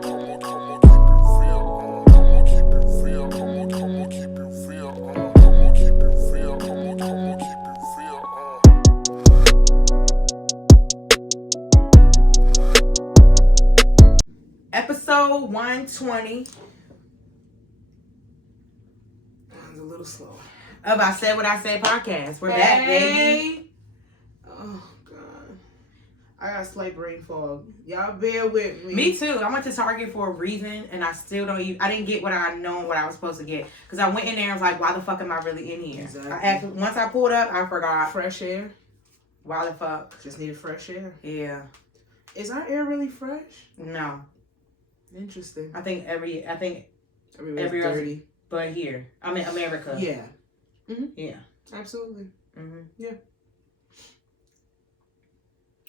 Episode 120. Mine's a little slow. Of I Said What I Said podcast. We're back, baby. Oh, God. I got slight brain fog. Y'all bear with me. Me too. I went to Target for a reason, and I still don't even... I didn't get what I know what I was supposed to get. Because I went in there and was like, why the fuck am I really in here? Exactly. Once I pulled up, I forgot. Fresh air. Why the fuck? Just needed fresh air. Yeah. Is our air really fresh? No. Interesting. I think everywhere's dirty. But here. I mean, America. Yeah. Mm-hmm. Yeah. Absolutely. Mm-hmm. Yeah.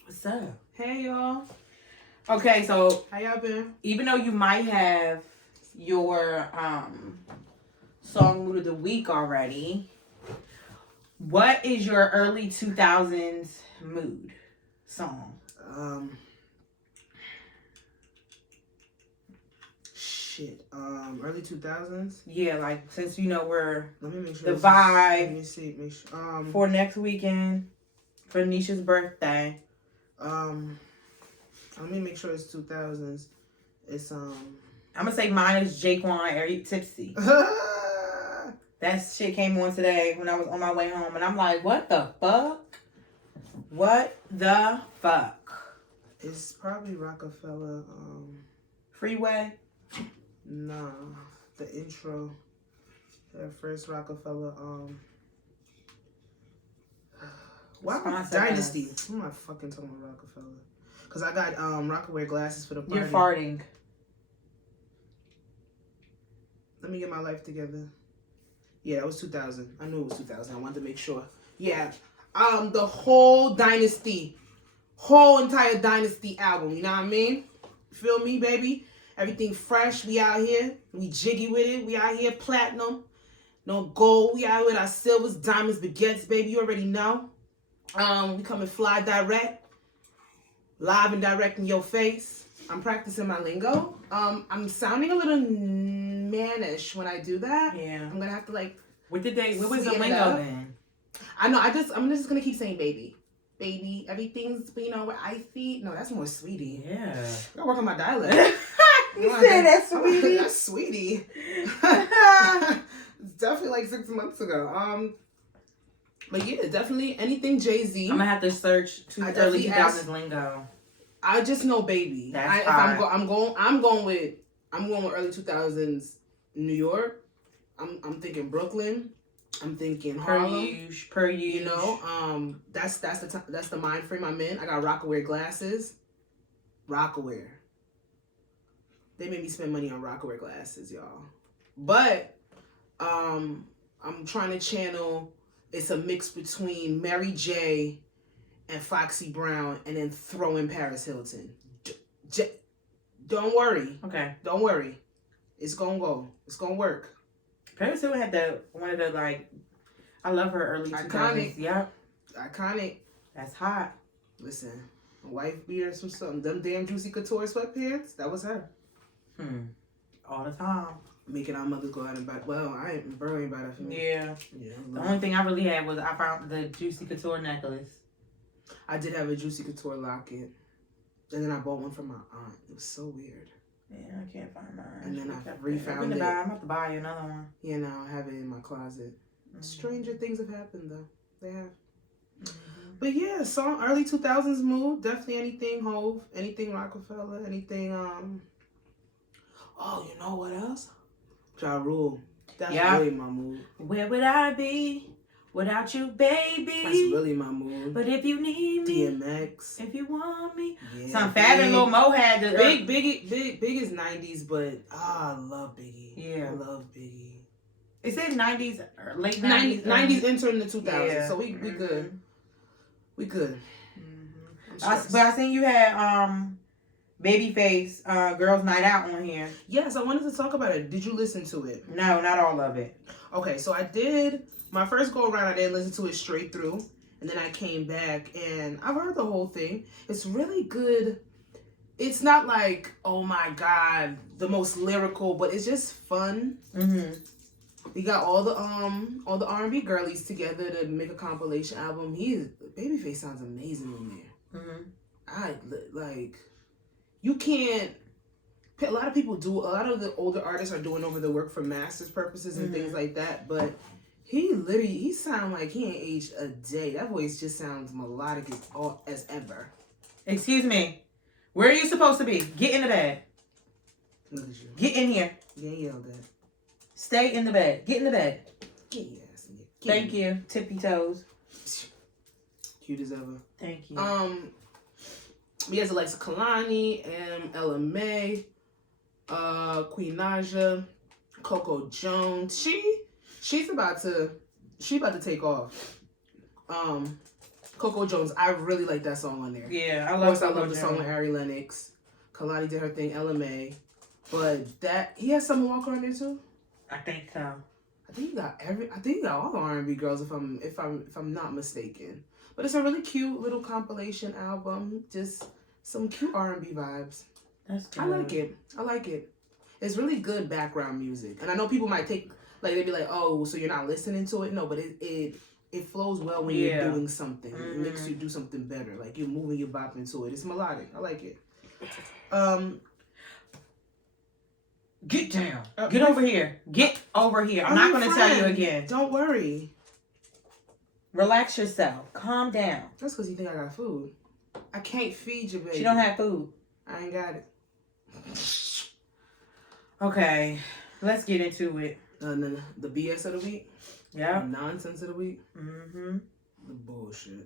What's up? Hey, y'all. Okay, so How y'all been? even though you might have your song mood of the week already, what is your early 2000s mood song? Early 2000s. Yeah, like since you know we're Let me make sure the vibe. Let me see. Make sure. For next weekend for Nisha's birthday. Let me make sure it's 2000s. It's I'm gonna say mine is Jaquan, Are You Tipsy? That shit came on today when I was on my way home, and I'm like, what the fuck? What the fuck? It's probably Rockefeller. Freeway? Nah, the intro. The first Rockefeller. Why Sponsor Dynasty? us. Who am I fucking talking about Rockefeller? Cause I got Rockaware glasses for the party. You're farting. Let me get my life together. Yeah, that was 2000. I knew it was 2000. I wanted to make sure. Yeah. The whole Dynasty. Whole entire Dynasty album. You know what I mean? Feel me, baby? Everything fresh. We out here. We jiggy with it. We out here platinum. No gold. We out here with our silvers, diamonds, baguettes, baby. You already know. We coming fly direct. Live and direct in your face. I'm practicing my lingo. I'm sounding a little mannish when I do that. Yeah. I'm gonna have to like. What was the Stand lingo up. then? I know. I'm just gonna keep saying baby, baby. Everything's with icy. No, that's more sweetie. Yeah. I gotta work on my dialect. You said that, sweetie. That's sweetie. It's definitely like 6 months ago. But yeah, definitely anything Jay-Z. I'm gonna have to search early 2000s lingo. I just know baby. That's I'm going with early 2000s New York. I'm thinking Brooklyn. I'm thinking Harlem. Per use. You know, that's the mind frame I'm in. I got Rockaware glasses. Rockaware. They made me spend money on Rockaware glasses, y'all. But I'm trying to channel. It's a mix between Mary J. and Foxy Brown, and then throw in Paris Hilton. Don't worry. Okay. Don't worry. It's gonna go. It's gonna work. Paris Hilton had one of the like. I love her early 2000s. Iconic. Yep. Iconic. That's hot. Listen, a wife beater, something. Them damn Juicy Couture sweatpants. That was her. All the time. Making our mothers go out and buy. Well, I ain't Burrow ain't buy that for me. Yeah. The only thing I really had was I found the Juicy Couture necklace. I did have a Juicy Couture locket, and then I bought one from my aunt. It was so weird. Yeah, I can't find mine. And then I I'm refound it. about to buy another one. Yeah, now I have it in my closet. Stranger things have happened though. They have. But yeah, song early 2000s mood. Definitely anything Heaux, anything Rockefeller, anything Oh, you know what else? Ja Rule. That's really my mood. Where would I be without you, baby? That's really my mood. But if you need me, DMX. if you want me, Yeah, some Fab and Lil Mo had the big is 90s, but I love Biggie. Yeah, I love Biggie. It said 90s, or late 90s. 90s entering the 2000s, yeah. so we good. We good. But I seen you had Babyface Girls Night Out on here. Yes, I wanted to talk about it. Did you listen to it? No, not all of it. Okay, so I did. My first go around, I didn't listen to it straight through. And then I came back and I've heard the whole thing. It's really good it's not like, oh my God, the most lyrical, but it's just fun. Mm-hmm. We got all the R&B girlies together to make a compilation album. Babyface sounds amazing on there. Mm-hmm. You can't. A lot of people do. A lot of the older artists are doing over the work for masters purposes and things like that. But he sound like he ain't aged a day. That voice just sounds melodic as ever. Excuse me. Where are you supposed to be? Get in the bed. Look at you. Get in here. You ain't yelled at. Stay in the bed. Get in the bed. Get your ass in there. Thank you. Tippy toes. Cute as ever. Thank you. We have Alexa Kalani, Ella May, Queen Naja, Coco Jones. She's about to take off. Coco Jones, I really like that song on there. Yeah, I love the song with Ari Lennox. Kalani did her thing, Ella May. But he has Summer Walker on there too? I think so. I think you got all the R&B girls if I'm not mistaken. But it's a really cute little compilation album. Just some cute R&B vibes. That's good. I like it. It's really good background music. And I know people might they'd be like, oh, so you're not listening to it? No, but it flows well when you're doing something. It makes you do something better. Like you're moving your bop into it. It's melodic. I like it. Get down. Get over here. Get over here. I'm not going to tell you again. Don't worry. Relax yourself. Calm down. That's because you think I got food. I can't feed you, baby. She don't have food. I ain't got it. Okay. Let's get into it. The BS of the week. Yeah. The nonsense of the week. Mm-hmm. The bullshit.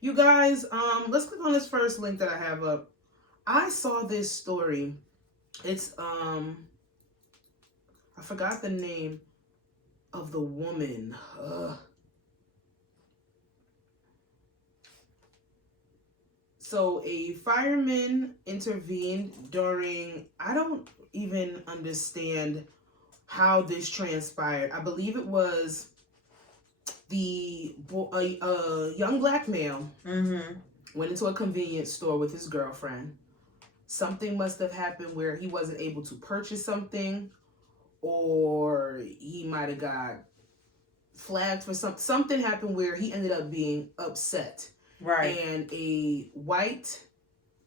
You guys, let's click on this first link that I have up. I saw this story. It's, I forgot the name of the woman. So a fireman intervened during, I don't even understand how this transpired. I believe it was a young black male went into a convenience store with his girlfriend. Something must have happened where he wasn't able to purchase something, or he might have got flagged for something happened where he ended up being upset. Right. And a white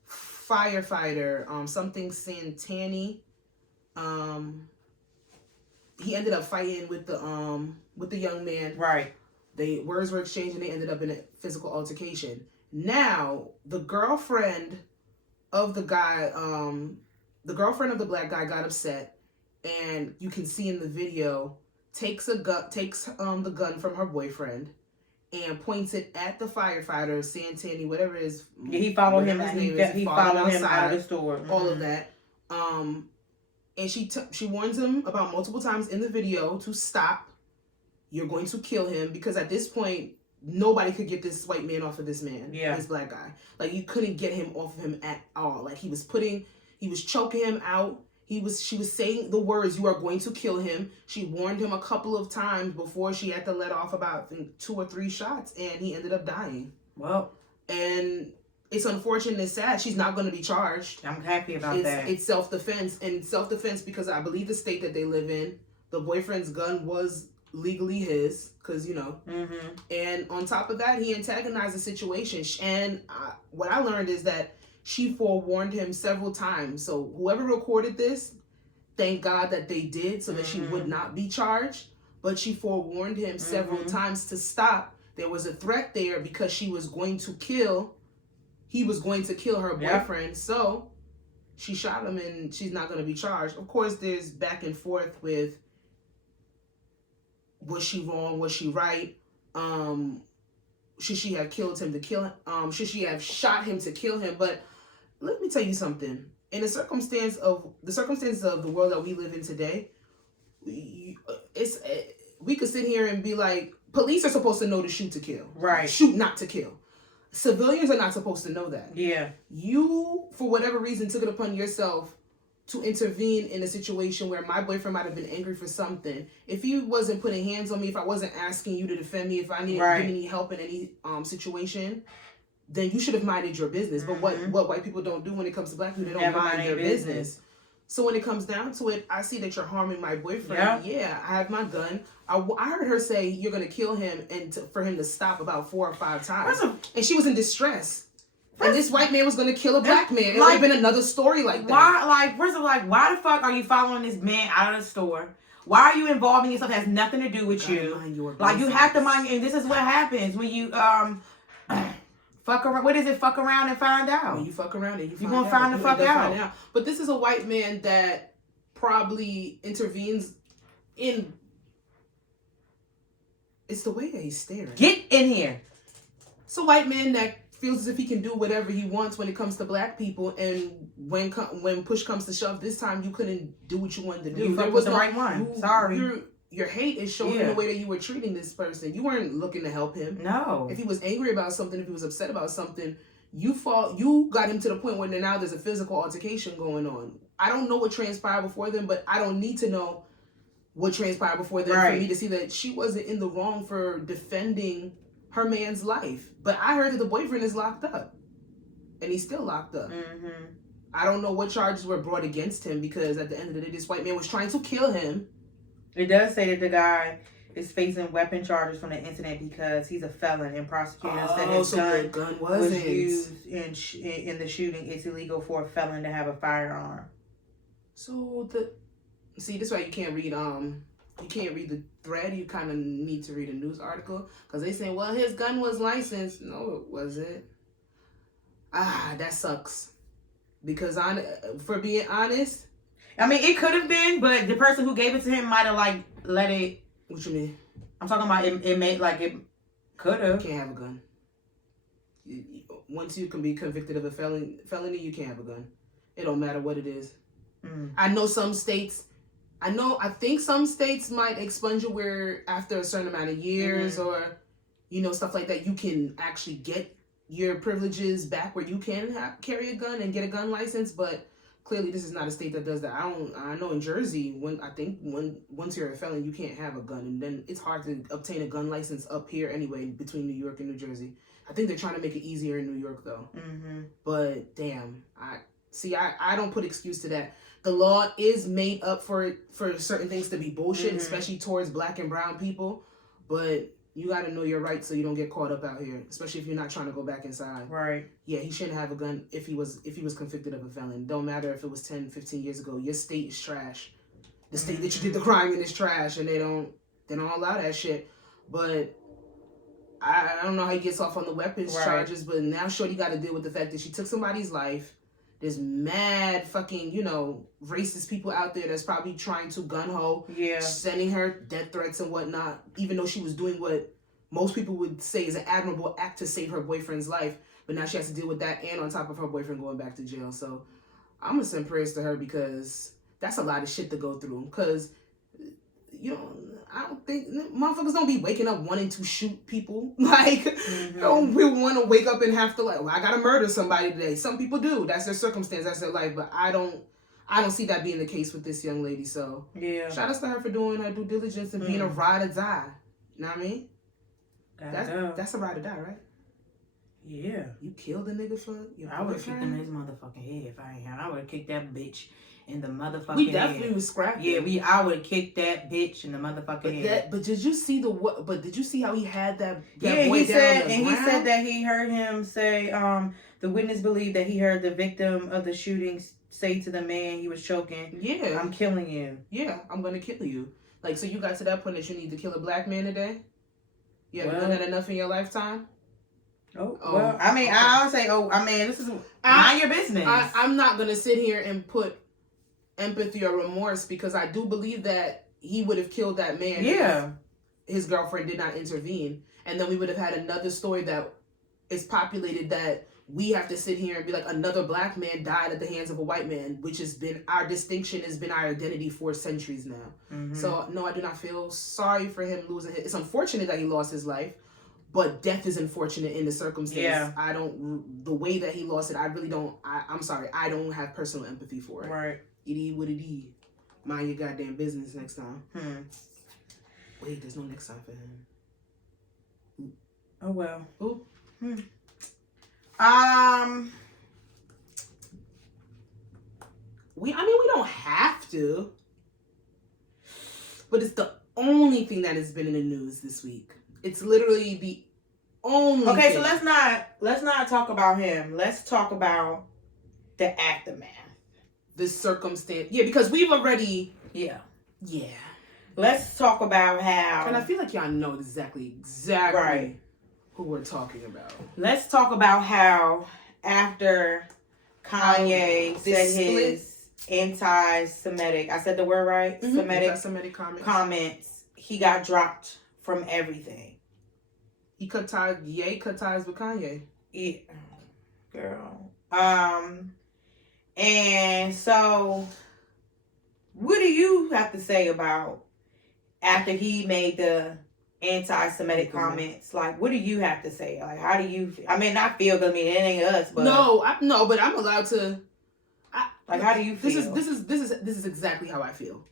firefighter, something Santani, he ended up fighting with the young man. Right. Words were exchanged and they ended up in a physical altercation. Now, the girlfriend of the guy, the girlfriend of the black guy got upset, and you can see in the video, takes the gun from her boyfriend and points it at the firefighter, Santani, whatever it is. Yeah, he followed him. He followed him out of the store. All of that. And she warns him about multiple times in the video to stop. You're going to kill him, because at this point, nobody could get this white man off of this man. Yeah. This black guy. Like, you couldn't get him off of him at all. Like, he was choking him out. She was saying the words, "You are going to kill him." She warned him a couple of times before she had to let off about 2 or 3 shots, and he ended up dying. Well, and it's unfortunate and sad. She's not going to be charged. I'm happy about that. It's self-defense, and self-defense because I believe the state that they live in, the boyfriend's gun was legally his, because, you know. And on top of that, he antagonized the situation. And what I learned is that she forewarned him several times. So whoever recorded this, thank God that they did, so that she would not be charged. But she forewarned him several times to stop. There was a threat there because he was going to kill her boyfriend. Yep. So she shot him, and she's not going to be charged. Of course, there's back and forth with, was she wrong? Was she right? Should she have killed him to kill him? Should she have shot him to kill him? But let me tell you something. In the circumstances of the world that we live in today, we could sit here and be like, police are supposed to know to shoot to kill. Right. Shoot not to kill. Civilians are not supposed to know that. Yeah. You, for whatever reason, took it upon yourself to intervene in a situation where my boyfriend might have been angry for something. If he wasn't putting hands on me, if I wasn't asking you to defend me, if I didn't need help in any situation, then you should have minded your business. But what white people don't do when it comes to black people, they don't mind their business. So when it comes down to it, I see that you're harming my boyfriend. Yeah, I have my gun. I heard her say you're going to kill him and for him to stop about 4 or 5 times. And she was in distress. And this white man was going to kill a black man. It would have been another story like that. Why the fuck are you following this man out of the store? Why are you involving yourself that has nothing to do with you? Like, you have to mind, and this is what happens when you, fuck around. What is it? Fuck around and find out. When you fuck around and you gonna find the fuck out. But this is a white man that probably intervenes in. It's the way that he's staring. Get in here. It's a white man that feels as if he can do whatever he wants when it comes to black people, and when push comes to shove, this time you couldn't do what you wanted to do. You was the right one. Sorry. Your hate is showing in the way that you were treating this person. You weren't looking to help him. No. If he was angry about something, if he was upset about something, you got him to the point where now there's a physical altercation going on. I don't know what transpired before then, but I don't need to know what transpired before then for me to see that she wasn't in the wrong for defending her man's life. But I heard that the boyfriend is locked up. And he's still locked up. Mm-hmm. I don't know what charges were brought against him, because at the end of the day, this white man was trying to kill him. It does say that the guy is facing weapon charges from the incident because he's a felon, and prosecutors said his gun was used in the shooting. It's illegal for a felon to have a firearm. So this is why you can't read the thread. You kind of need to read a news article, because they say, well, his gun was licensed. No, it wasn't. That sucks. Because for being honest, I mean, it could have been, but the person who gave it to him might have let it. What you mean? I'm talking about it made it could have. You can't have a gun. Once you can be convicted of a felony, you can't have a gun. It don't matter what it is. I know some states. I think some states might expunge you where after a certain amount of years or, stuff like that, you can actually get your privileges back where you can carry a gun and get a gun license. But clearly this is not a state that does that. I know in Jersey, once you're a felon, you can't have a gun. And then it's hard to obtain a gun license up here anyway, between New York and New Jersey. I think they're trying to make it easier in New York though. But damn, I don't put excuse to that. The law is made up for certain things to be bullshit, especially towards black and brown people. But you got to know your rights so you don't get caught up out here, especially if you're not trying to go back inside. Right. Yeah, he shouldn't have a gun if he was convicted of a felon. Don't matter if it was 10, 15 years ago. Your state is trash. The state that you did the crime in is trash, and they don't allow that shit. But I don't know how he gets off on the weapons charges, but now Shorty got to deal with the fact that she took somebody's life. There's mad fucking, racist people out there that's probably trying to gun-ho, sending her death threats and whatnot, even though she was doing what most people would say is an admirable act to save her boyfriend's life. But now she has to deal with that, and on top of her boyfriend going back to jail. So I'm going to send prayers to her, because that's a lot of shit to go through. Because, I don't think motherfuckers don't be waking up wanting to shoot people. Don't really want to wake up and have to I gotta murder somebody today. Some people do. That's their circumstance. That's their life. But I don't see that being the case with this young lady. So shout out to her for doing her due diligence and being a ride or die. You know what I mean? That's a ride or die, right? Yeah. You killed a nigga for your I would have kicked him in his motherfucking head if I ain't had. I would have kicked that bitch in the motherfucking head. We definitely was scrapping. Yeah, I would have kicked that bitch in the motherfucking head. But did you see did you see how he had that yeah, boy he said, down and he said that he heard him say, the witness believed that he heard the victim of the shooting say to the man he was choking, yeah, I'm killing you. Yeah, I'm gonna kill you. So you got to that point that you need to kill a black man today? You haven't done that enough in your lifetime? Well, I would say, this is mind your business. I'm not going to sit here and put empathy or remorse, because I do believe that he would have killed that man if his girlfriend did not intervene. And then we would have had another story that is populated that we have to sit here and be like, another black man died at the hands of a white man, which has been our distinction, has been our identity for centuries now. So, no, I do not feel sorry for him losing It's unfortunate that he lost his life. But death is unfortunate in the circumstance. Yeah. The way that he lost it, I really don't, I'm sorry, I don't have personal empathy for it. Right. It is what it is. Mind your goddamn business next time. Wait, there's no next time for him. Oh, well. Who? We don't have to, but it's the only thing that has been in the news this week. It's literally the only. Okay, thing. so let's not talk about him. Let's talk about the aftermath, the circumstance. Yeah, because we've already. Yeah. Yeah. Let's talk about how. And I feel like y'all know exactly right. who we're talking about. Let's talk about how after Kanye said his anti-Semitic, I said the word right? Semitic comments, he got dropped from everything. He cut ties with Kanye. Yeah. Girl. And so what do you have to say about after he made the anti-Semitic comments? Like, what do you have to say? Like, how do you feel? I mean, not feel, because I mean, it ain't us, but no, but I'm allowed to. Like, how do you feel? This is exactly how I feel.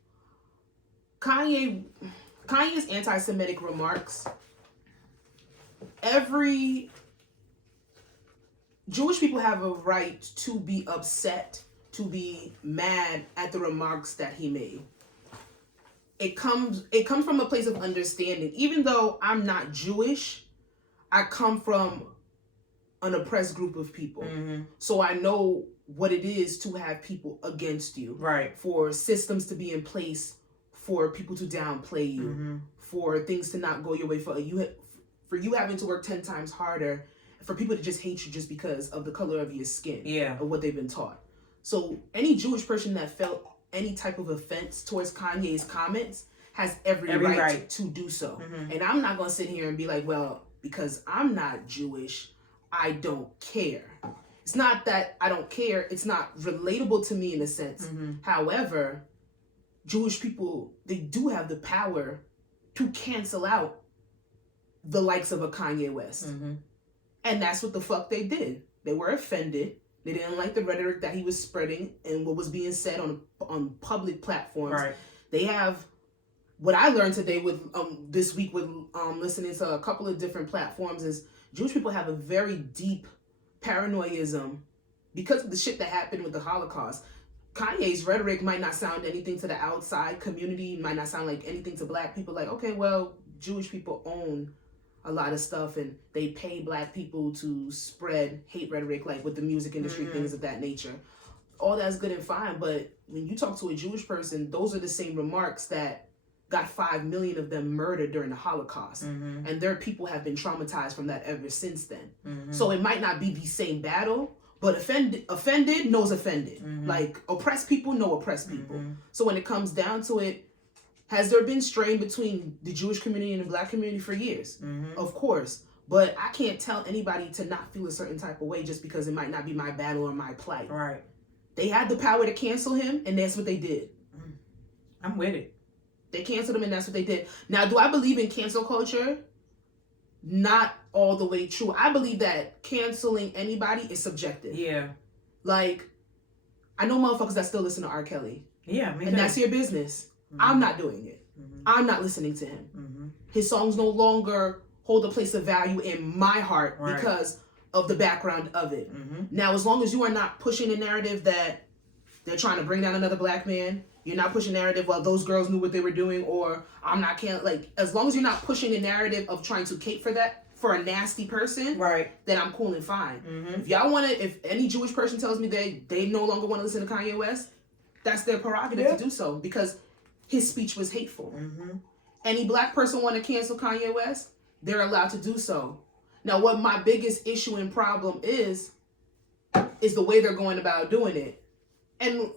Kanye's anti-Semitic remarks. Every Jewish people have a right to be upset, to be mad at the remarks that he made. It comes from a place of understanding. Even though I'm not Jewish, I come from an oppressed group of people. Mm-hmm. So I know what it is to have people against you. Right. For systems to be in place for people to downplay you. Mm-hmm. For things to not go your way, for you having to work 10 times harder, for people to just hate you just because of the color of your skin. Yeah. Of what they've been taught. So any Jewish person that felt any type of offense towards Kanye's comments has every right to do so. Mm-hmm. And I'm not going to sit here and be like, well, because I'm not Jewish, I don't care. It's not that I don't care. It's not relatable to me in a sense. Mm-hmm. However, Jewish people, they do have the power to cancel out the likes of a Kanye West. Mm-hmm. And that's what the fuck they did. They were offended. They didn't like the rhetoric that he was spreading and what was being said on public platforms. Right. They have, what I learned today with this week with listening to a couple of different platforms is Jewish people have a very deep paranoism because of the shit that happened with the Holocaust. Kanye's rhetoric might not sound anything to the outside community, might not sound like anything to black people. Like, okay, well, Jewish people own a lot of stuff and they pay black people to spread hate rhetoric, like with the music industry, mm-hmm. things of that nature. All that's good and fine, but when you talk to a Jewish person, those are the same remarks that got 5 million of them murdered during the Holocaust. Mm-hmm. And their people have been traumatized from that ever since then. Mm-hmm. So it might not be the same battle, but offended knows offended. Mm-hmm. Like, oppressed people know oppressed people. Mm-hmm. So when it comes down to it, has there been strain between the Jewish community and the black community for years? Mm-hmm. Of course. But I can't tell anybody to not feel a certain type of way just because it might not be my battle or my plight. Right. They had the power to cancel him, and that's what they did. I'm with it. They canceled him, and that's what they did. Now, do I believe in cancel culture? Not all the way true. I believe that canceling anybody is subjective. Yeah. Like, I know motherfuckers that still listen to R. Kelly. Yeah, me and too. That's your business. Mm-hmm. I'm not doing it. Mm-hmm. I'm not listening to him. Mm-hmm. His songs no longer hold a place of value in my heart because of the background of it. Mm-hmm. Now, as long as you are not pushing a narrative that they're trying to bring down another black man, you're not pushing a narrative, well, those girls knew what they were doing, or I'm not as long as you're not pushing a narrative of trying to cape for that, for a nasty person, then I'm cool and fine. Mm-hmm. If y'all want to, if any Jewish person tells me they no longer want to listen to Kanye West, that's their prerogative to do so, because his speech was hateful. Mm-hmm. Any black person want to cancel Kanye West, they're allowed to do so. Now, what my biggest issue and problem is the way they're going about doing it. And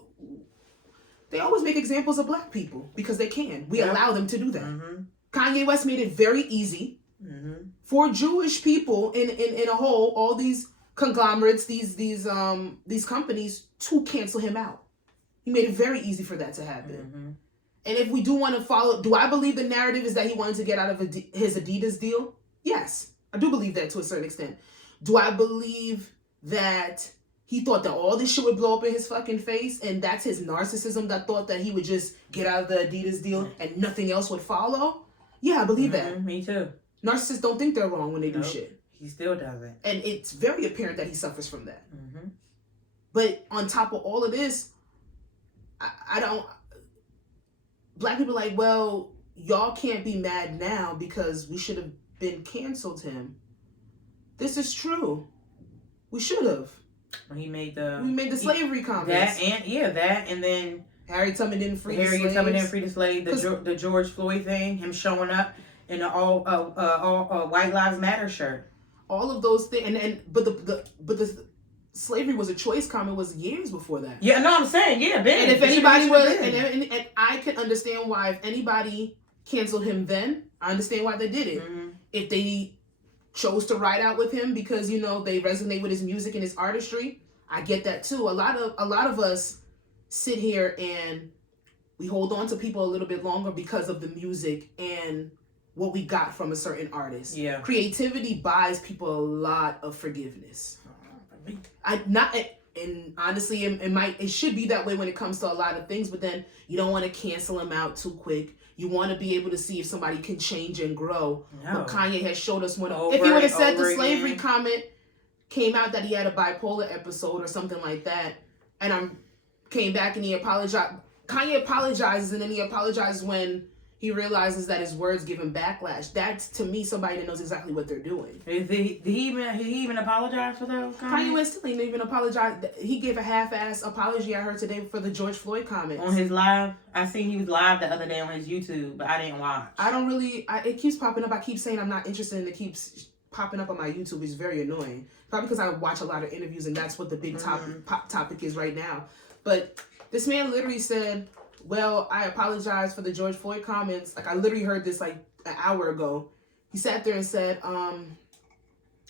they always make examples of black people because they can. We allow them to do that. Mm-hmm. Kanye West made it very easy for Jewish people in a whole, all these conglomerates, these companies to cancel him out. He made it very easy for that to happen. Mm-hmm. And if we do want to follow, do I believe the narrative is that he wanted to get out of his Adidas deal? Yes, I do believe that to a certain extent. Do I believe that he thought that all this shit would blow up in his fucking face and that's his narcissism that thought that he would just get out of the Adidas deal and nothing else would follow? Yeah, I believe that. Me too. Narcissists don't think they're wrong when they do shit. He still doesn't. And it's very apparent that he suffers from that. Mm-hmm. But on top of all of this, I don't... Black people are like, well, y'all can't be mad now because we should have been canceled him. This is true. We should have. When he made the... We made the slavery comments. That, and then... Harriet Tubman didn't free the slaves. Harriet Tubman didn't free the slave. The George Floyd thing, him showing up in an all White Lives Matter shirt. All of those things, but the slavery was a choice comment was years before that. Yeah, no, I'm saying, yeah, Ben. And if anybody was, and I can understand why if anybody canceled him then, I understand why they did it. Mm-hmm. If they chose to ride out with him because, you know, they resonate with his music and his artistry, I get that too. A lot of us sit here and we hold on to people a little bit longer because of the music and what we got from a certain artist. Yeah. Creativity buys people a lot of forgiveness. And honestly, it should be that way when it comes to a lot of things, but then you don't want to cancel them out too quick. You want to be able to see if somebody can change and grow. No. But Kanye has showed us what. If he would have said the slavery comment came out that he had a bipolar episode or something like that, and came back and he apologized. Kanye apologizes and then he apologizes when he realizes that his words give him backlash. That's, to me, somebody that knows exactly what they're doing. Did he even apologize for those? Kanye West still didn't even apologize. He gave a half-ass apology, I heard today, for the George Floyd comments. On his live? I seen he was live the other day on his YouTube, but I didn't watch. It keeps popping up. I keep saying I'm not interested and it keeps popping up on my YouTube. It's very annoying. Probably because I watch a lot of interviews and that's what the big topic is right now. But this man literally said, well, I apologize for the George Floyd comments. Like, I literally heard this like an hour ago. He sat there and said, I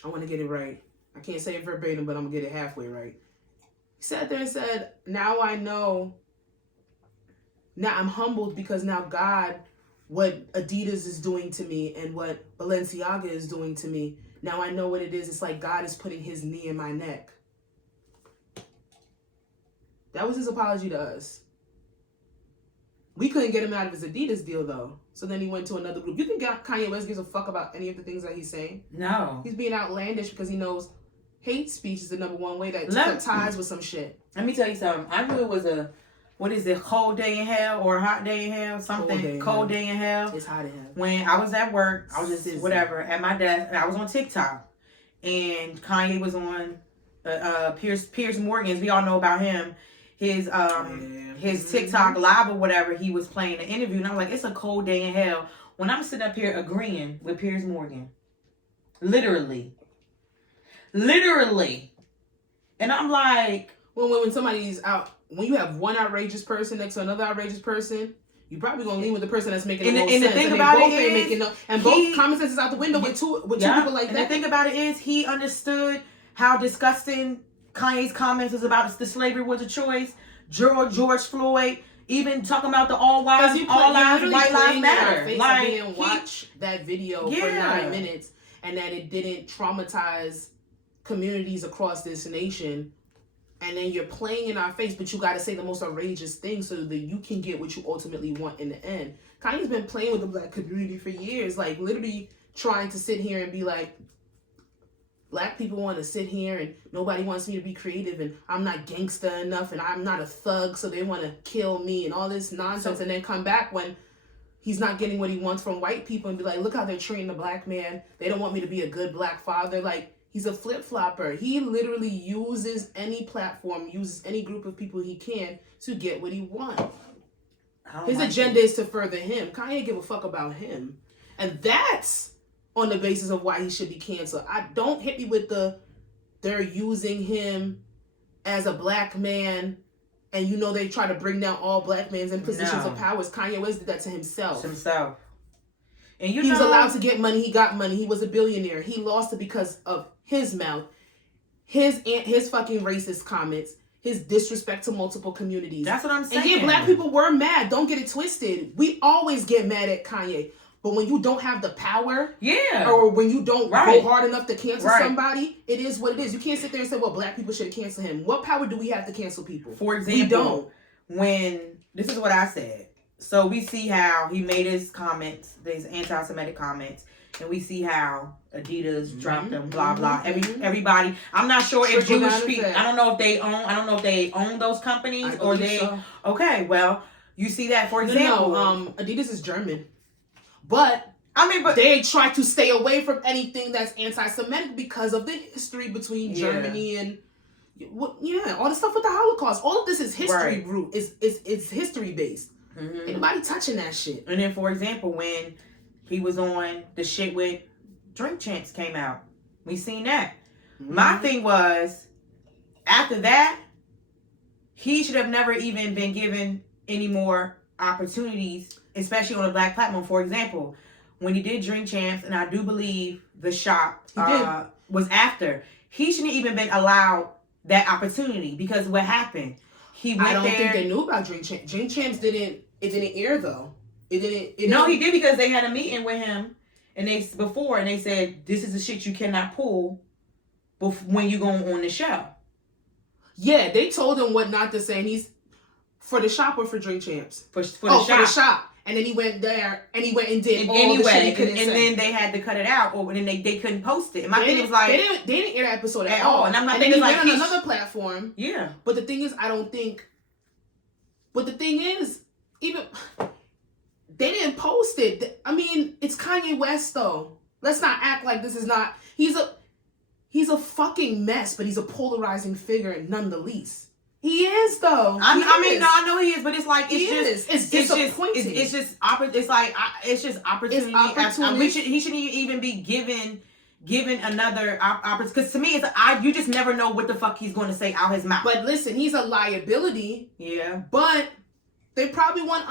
want to get it right. I can't say it verbatim, but I'm going to get it halfway right. He sat there and said, now I know, now I'm humbled because now God, what Adidas is doing to me and what Balenciaga is doing to me, now I know what it is. It's like God is putting his knee in my neck. That was his apology to us. We couldn't get him out of his Adidas deal, though. So then he went to another group. You think Kanye West gives a fuck about any of the things that he's saying? No. He's being outlandish because he knows hate speech is the number one way that ties with some shit. Let me tell you something. I knew it was what is it, cold day in hell or a hot day in hell? Something. Cold day in hell. It's hot in hell. When I was at work, I was just, whatever, at my desk, and I was on TikTok. And Kanye was on Piers Morgan's. We all know about him. His TikTok live or whatever, he was playing an interview, and I'm like, it's a cold day in hell. When I'm sitting up here agreeing with Piers Morgan, literally, and I'm like, when somebody's out, when you have one outrageous person next to another outrageous person, you're probably gonna lean with the person that's making the most sense. The thing about it is, both common sense is out the window with two people like that. And the thing about it is, he understood how disgusting Kanye's comments was about the slavery was a choice. George Floyd, even talking about the all lives white lives matter. Like, I didn't watch that video for 9 minutes, and that it didn't traumatize communities across this nation. And then you're playing in our face, but you got to say the most outrageous thing so that you can get what you ultimately want in the end. Kanye's been playing with the black community for years, like literally trying to sit here and be like, black people want to sit here and nobody wants me to be creative and I'm not gangsta enough and I'm not a thug, so they want to kill me and all this nonsense, and then come back when he's not getting what he wants from white people and be like, look how they're treating the black man. They don't want me to be a good black father. Like, he's a flip-flopper. He literally uses any platform, uses any group of people he can to get what he wants. His agenda is to further him. Kanye give a fuck about him. And that's on the basis of why he should be canceled. I don't hit me with they're using him as a black man, and you know they try to bring down all black men in positions of power. Kanye West did that to himself. And he was allowed to get money. He got money. He was a billionaire. He lost it because of his mouth, his fucking racist comments, his disrespect to multiple communities. That's what I'm saying. And yeah, black people were mad. Don't get it twisted. We always get mad at Kanye. But when you don't have the power, or when you don't go hard enough to cancel somebody, it is what it is. You can't sit there and say, well, black people should cancel him. What power do we have to cancel people? For example, this is what I said. So we see how he made his comments, these anti-Semitic comments. and we see how Adidas dropped them, blah blah. Everybody. I'm not sure if Jewish people. I don't know if they own those companies or they. So. Okay, well, you see that for example. No, Adidas is German, but they try to stay away from anything that's anti-Semitic because of the history between Germany and all the stuff with the Holocaust. All of this is history root. It's history based. Anybody touching that shit. And then, for example, when he was on the shit with Drink Champs came out, we seen that. My thing was, after that, he should have never even been given any more opportunities, especially on a black platform. For example, when he did Drink Champs, and I do believe the shop was after, he shouldn't even been allowed that opportunity, because what happened? He went there. I don't think they knew about Drink Champs. Drink Champs didn't air though. He did because they had a meeting with him and they said this is the shit you cannot pull when you go on the show. Yeah, they told him what not to say, and he's for the shop or for Drink Champs? For the shop. And then he went there and he went and did all anyway, the shit he couldn't say. Then they had to cut it out, or then they couldn't post it. And my thing was like, they didn't air that episode at all. And I'm not thinking he like on another platform. Yeah. But the thing is, even they didn't post it. I mean, it's Kanye West though. Let's not act like this is not. He's a fucking mess, but he's a polarizing figure none the least. He is though. I know he is, but it's like it's disappointing. It's just opportunity. He shouldn't even be given another opportunity. Because to me, you just never know what the fuck he's going to say out his mouth. But listen, he's a liability. Yeah. But they probably want.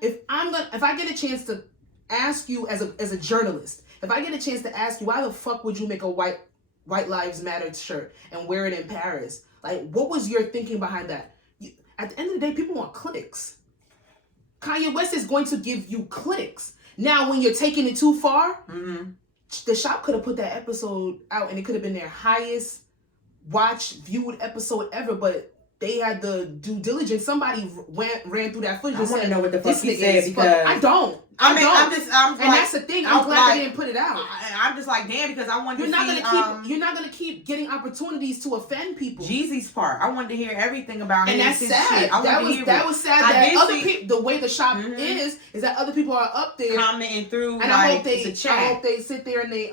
If I get a chance to ask you as a journalist, if I get a chance to ask you, why the fuck would you make a White Lives Matter shirt and wear it in Paris? Like, what was your thinking behind that? At the end of the day, people want clicks. Kanye West is going to give you clicks. Now, when you're taking it too far, the shop could have put that episode out and it could have been their highest viewed episode ever, but they had the due diligence. Somebody ran through that footage. I want to know what the fuck he said, because I don't. I'm and that's the thing. I'm glad they didn't put it out. I'm just like, damn, because I wanted you're not gonna keep getting opopportunities to offend people. Jeezy's part, I wanted to hear everything about him. And that's sad. That was sad that other people, the way the shop is that other people are up there commenting through. And I hope they sit there and they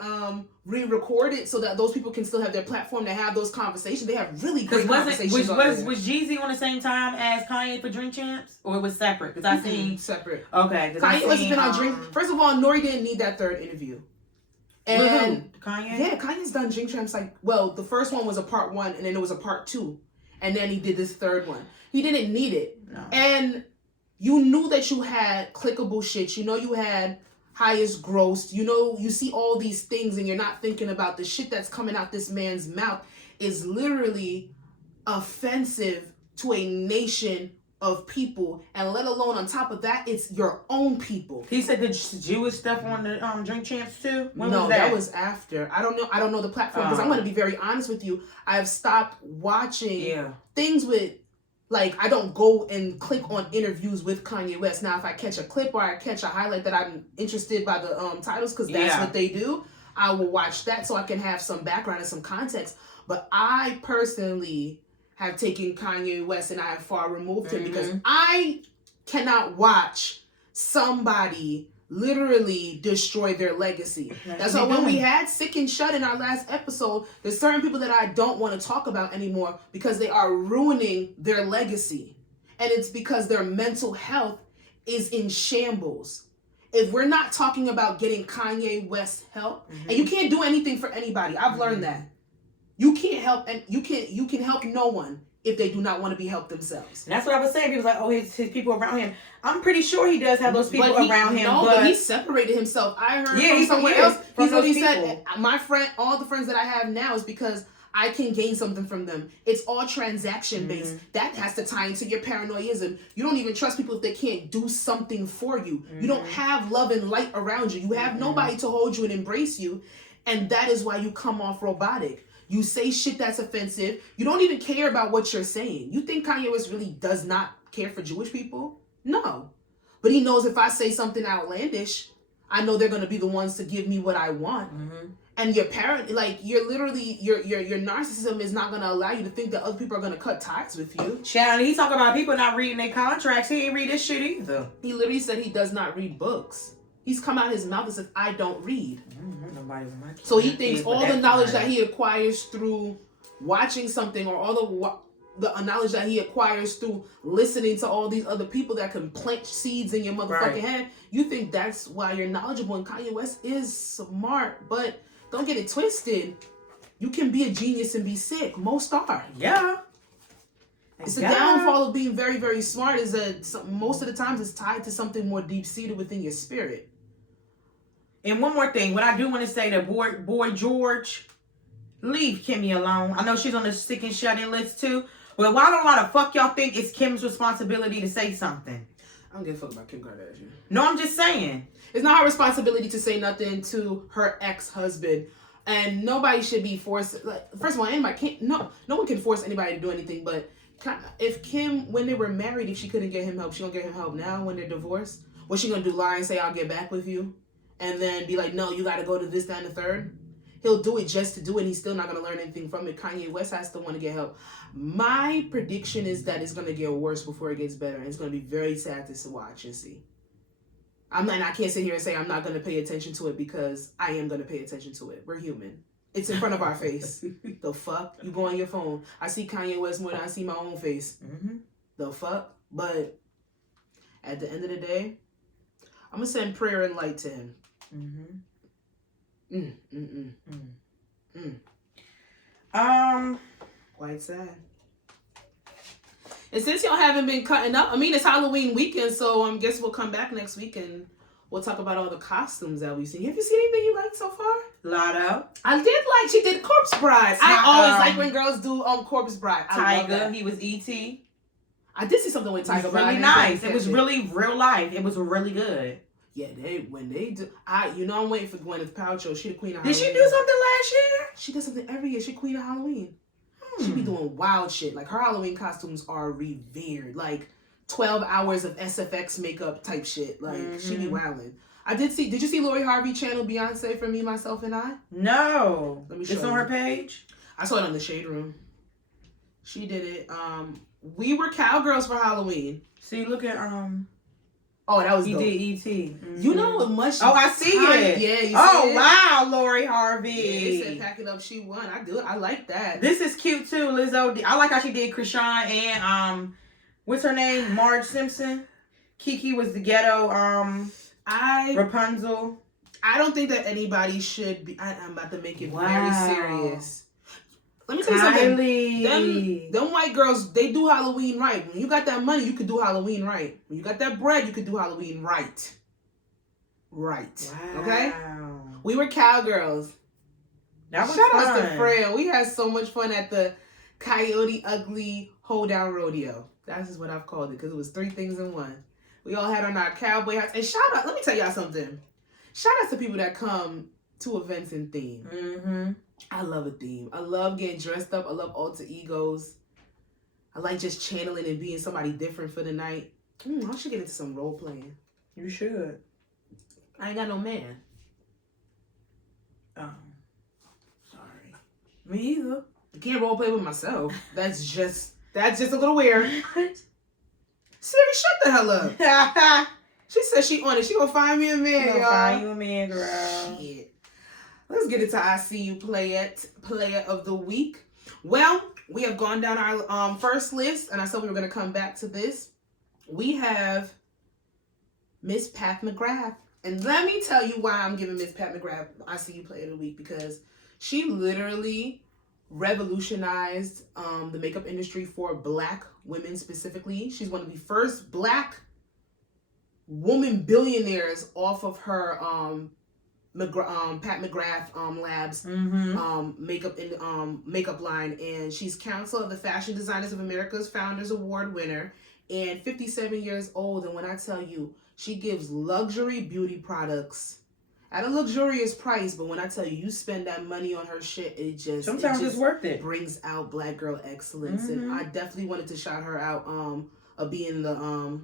re-record it so that those people can still have their platform to have those conversations. They have really great conversations. Was Jeezy on the same time as Kanye for Drink Champs, or it was separate? Because I seen separate. Okay, Kanye must have been on Drink. First of all, Nori didn't need that third interview. And Kanye? Yeah, Kanye's done Drink Champs the first one was a part 1, and then it was a part 2, and then he did this third one. He didn't need it, and you knew that you had clickable shit. You know you had highest gross. You know, you see all these things and you're not thinking about the shit that's coming out this man's mouth is literally offensive to a nation of people, and let alone on top of that, it's your own people. He said the Jewish stuff on the Drink Champs too? When was that was after. I don't know the platform, because I'm going to be very honest with you. I have stopped watching things with, like, I don't go and click on interviews with Kanye West. Now, if I catch a clip or I catch a highlight that I'm interested by the titles, because that's what they do, I will watch that so I can have some background and some context. But I personally have taken Kanye West and I have far removed him, because I cannot watch somebody literally destroy their legacy. That's why when we had Sick and Shut in our last episode, there's certain people that I don't want to talk about anymore because they are ruining their legacy. And it's because their mental health is in shambles. If we're not talking about getting Kanye West help, and you can't do anything for anybody. I've learned that. You can't help, and you can help no one if they do not want to be helped themselves. And that's what I was saying. He was like, oh, his people around him. I'm pretty sure he does have those people around him. No, but he separated himself. I heard from somewhere else. He said, my friend, all the friends that I have now is because I can gain something from them. It's all transaction based. That has to tie into your paranoism. You don't even trust people if they can't do something for you. You don't have love and light around you. You have nobody to hold you and embrace you. And that is why you come off robotic. You say shit that's offensive. You don't even care about what you're saying. You think Kanye West really does not care for Jewish people? No. But he knows if I say something outlandish, I know they're gonna be the ones to give me what I want. And your parent, like, you're literally, your narcissism is not gonna allow you to think that other people are gonna cut ties with you. Child, he talking about people not reading their contracts. He ain't read this shit either. He literally said he does not read books. He's come out his mouth and said, I don't read. So he thinks all the knowledge that he acquires through watching something, or all the knowledge that he acquires through listening to all these other people that can plant seeds in your motherfucking head, you think that's why you're knowledgeable. And Kanye West is smart, but don't get it twisted. You can be a genius and be sick. Most are. Yeah. It's the downfall of being very, very smart is that most of the times it's tied to something more deep-seated within your spirit. And one more thing. What I do want to say to boy George, leave Kimmy alone. I know she's on the stick and shut-in list too. But why don't a lot of fuck y'all think it's Kim's responsibility to say something? I don't give a fuck about Kim Kardashian. No, I'm just saying. It's not her responsibility to say nothing to her ex-husband. And nobody should be forced. Like, first of all, anybody can't. No one can force anybody to do anything. But if Kim, when they were married, if she couldn't get him help, she gonna get him help now when they're divorced? What's she gonna do? Lie and say, I'll get back with you? And then be like, no, you gotta go to this, that, and the third? He'll do it just to do it. He's still not gonna learn anything from it. Kanye West has to want to get help. My prediction is that it's gonna get worse before it gets better. And it's gonna be very sad to watch and see. I can't sit here and say I'm not going to pay attention to it, because I am going to pay attention to it. We're human. It's in front of our face. The fuck? You go on your phone. I see Kanye West more than I see my own face. The fuck? But at the end of the day, I'm going to send prayer and light to him. Quite sad. And since y'all haven't been cutting up, I mean, it's Halloween weekend, so I guess we'll come back next week and we'll talk about all the costumes that we've seen. Have you seen anything you liked so far? Lotto. She did Corpse Bride. I always like when girls do Corpse Bride. Tiger, he was E.T. I did see something with Tiger. It was really nice. It was really real life. It was really good. Yeah, when they do, I'm waiting for Gwyneth Paltrow. She the queen of Halloween. Did she do something last year? She does something every year. She queen of Halloween. She be doing wild shit. Like, her Halloween costumes are revered. Like, 12 hours of SFX makeup type shit. Like, she be wildin'. Did you see Lori Harvey channel Beyonce for Me, Myself, and I? No. Let me show you. It's on her page? I saw it on the Shade Room. She did it. We were cowgirls for Halloween. See, look at, Oh, that was he dope. did E.T. You know what much... Oh, I see it. Yeah, you see it? Wow, Lori Harvey. Yeah, they said pack it up, she won. I like that. This is cute, too, Lizzo. I like how she did Krishan and, what's her name? Marge Simpson. Kiki was the ghetto, Rapunzel. I don't think that anybody should be... I'm about to make it very serious. Let me tell you something. Them white girls, they do Halloween right. When you got that money, you could do Halloween right. When you got that bread, you could do Halloween right. Right. Wow. Okay? We were cowgirls. That was Shout fun. out to Freya. We had so much fun at the Coyote Ugly Hoedown Rodeo. That's just what I've called it, because it was 3 things in one. We all had on our cowboy hats. And shout out, let me tell y'all something. Shout out to people that come to events in theme. I love a theme. I love getting dressed up. I love alter egos. I like just channeling and being somebody different for the night. I should get into some role playing. You should. I ain't got no man. Oh. Sorry. Me either. I can't role play with myself. That's just a little weird. Siri, shut the hell up. She said she on it. She gonna find me a man, y'all. Find you a man, girl. Shit. Let's get into I See You Player of the Week. Well, we have gone down our first list, and I said we were going to come back to this. We have Miss Pat McGrath. And let me tell you why I'm giving Miss Pat McGrath I See You Player of the Week, because she literally revolutionized the makeup industry for Black women specifically. She's one of the first Black woman billionaires off of her Pat McGrath Labs makeup line, and she's Council of the Fashion Designers of America's Founders Award winner, and 57 years old. And when I tell you, she gives luxury beauty products at a luxurious price, but when I tell you, you spend that money on her shit, sometimes it's worth it. Brings out Black girl excellence, and I definitely wanted to shout her out of being the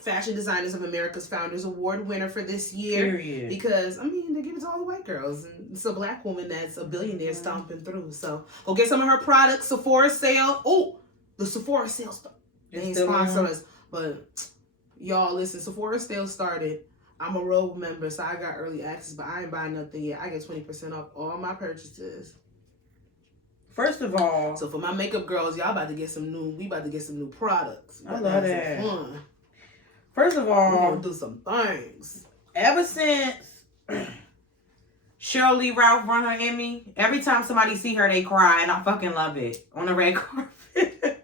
Fashion Designers of America's Founders Award winner for this year. Period. Because, I mean, they give it to all the white girls. And it's a black woman that's a billionaire stomping through. So, go get some of her products. Sephora sale. Oh, the Sephora sale. They ain't sponsor us. But, y'all, listen, Sephora sale started. I'm a Rogue member, so I got early access. But I ain't buying nothing yet. I get 20% off all my purchases. First of all. So, for my makeup girls, y'all about to get some new products. I love that. Fun. First of all, we're gonna do some things. Ever since Shirley Ralph won her Emmy, every time somebody see her, they cry, and I fucking love it on the red carpet.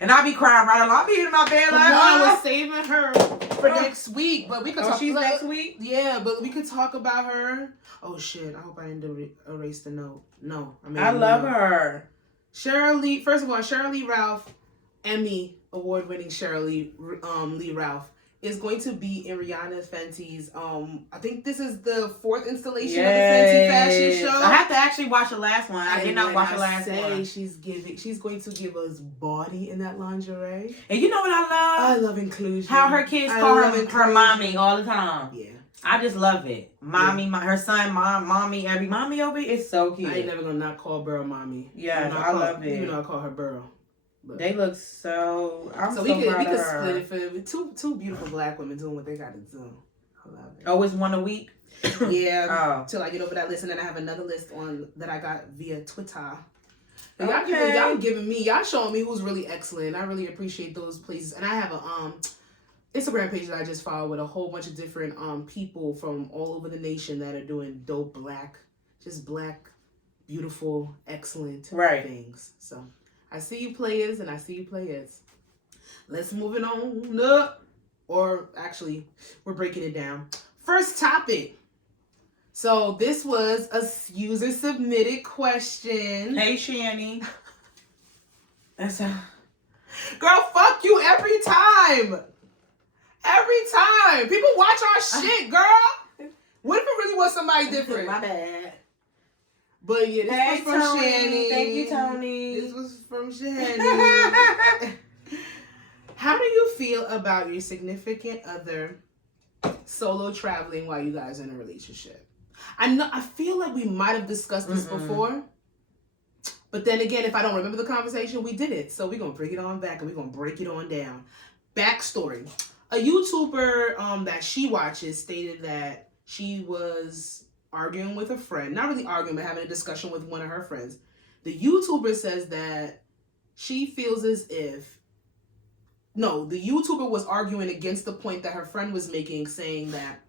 And I be crying right along. I be in my bed like, I was saving her for next week, but we could talk. She's next week. Yeah, but we could talk about her. Oh shit! I hope I didn't erase the note. No, I love her. Shirley. First of all, Shirley Ralph, Emmy award-winning Shirley Lee Ralph, is going to be in Rihanna Fenty's, I think this is the 4th installation of the Fenty fashion show. I have to actually watch the last one. I did not watch the last one. She's going to give us body in that lingerie. And you know what I love? I love inclusion. How her kids call her mommy all the time. Yeah. I just love it. Mommy, her son, mommy, every mommy over it is so cute. I ain't never gonna not call Burl mommy. Yeah, I love it. Even though I call her Burl. But they look so. We could split it for two beautiful black women doing what they got to do. I love it. Oh, it's one a week. Yeah. Till I get over that list, and then I have another list on that I got via Twitter. Okay. Y'all giving me, y'all showing me who's really excellent. I really appreciate those places, and I have a Instagram page that I just follow with a whole bunch of different people from all over the nation that are doing dope black, beautiful, excellent things. So. I see you players and I see you players. Let's move it on up. Or actually, we're breaking it down. First topic. So this was a user submitted question. Hey, Shani. That's a... Girl, fuck you every time. Every time. People watch our shit, girl. What if it really was somebody different? My bad. But yeah, this was from Tony. Shani. Thank you, Tony. This was from Shani. How do you feel about your significant other solo traveling while you guys are in a relationship? I feel like we might have discussed this before. But then again, if I don't remember the conversation, we did it. So we're going to bring it on back and we're going to break it on down. Backstory. A YouTuber that she watches stated that she was arguing with a friend. Not really arguing, but having a discussion with one of her friends. The YouTuber says that she feels as if... No, the YouTuber was arguing against the point that her friend was making, saying that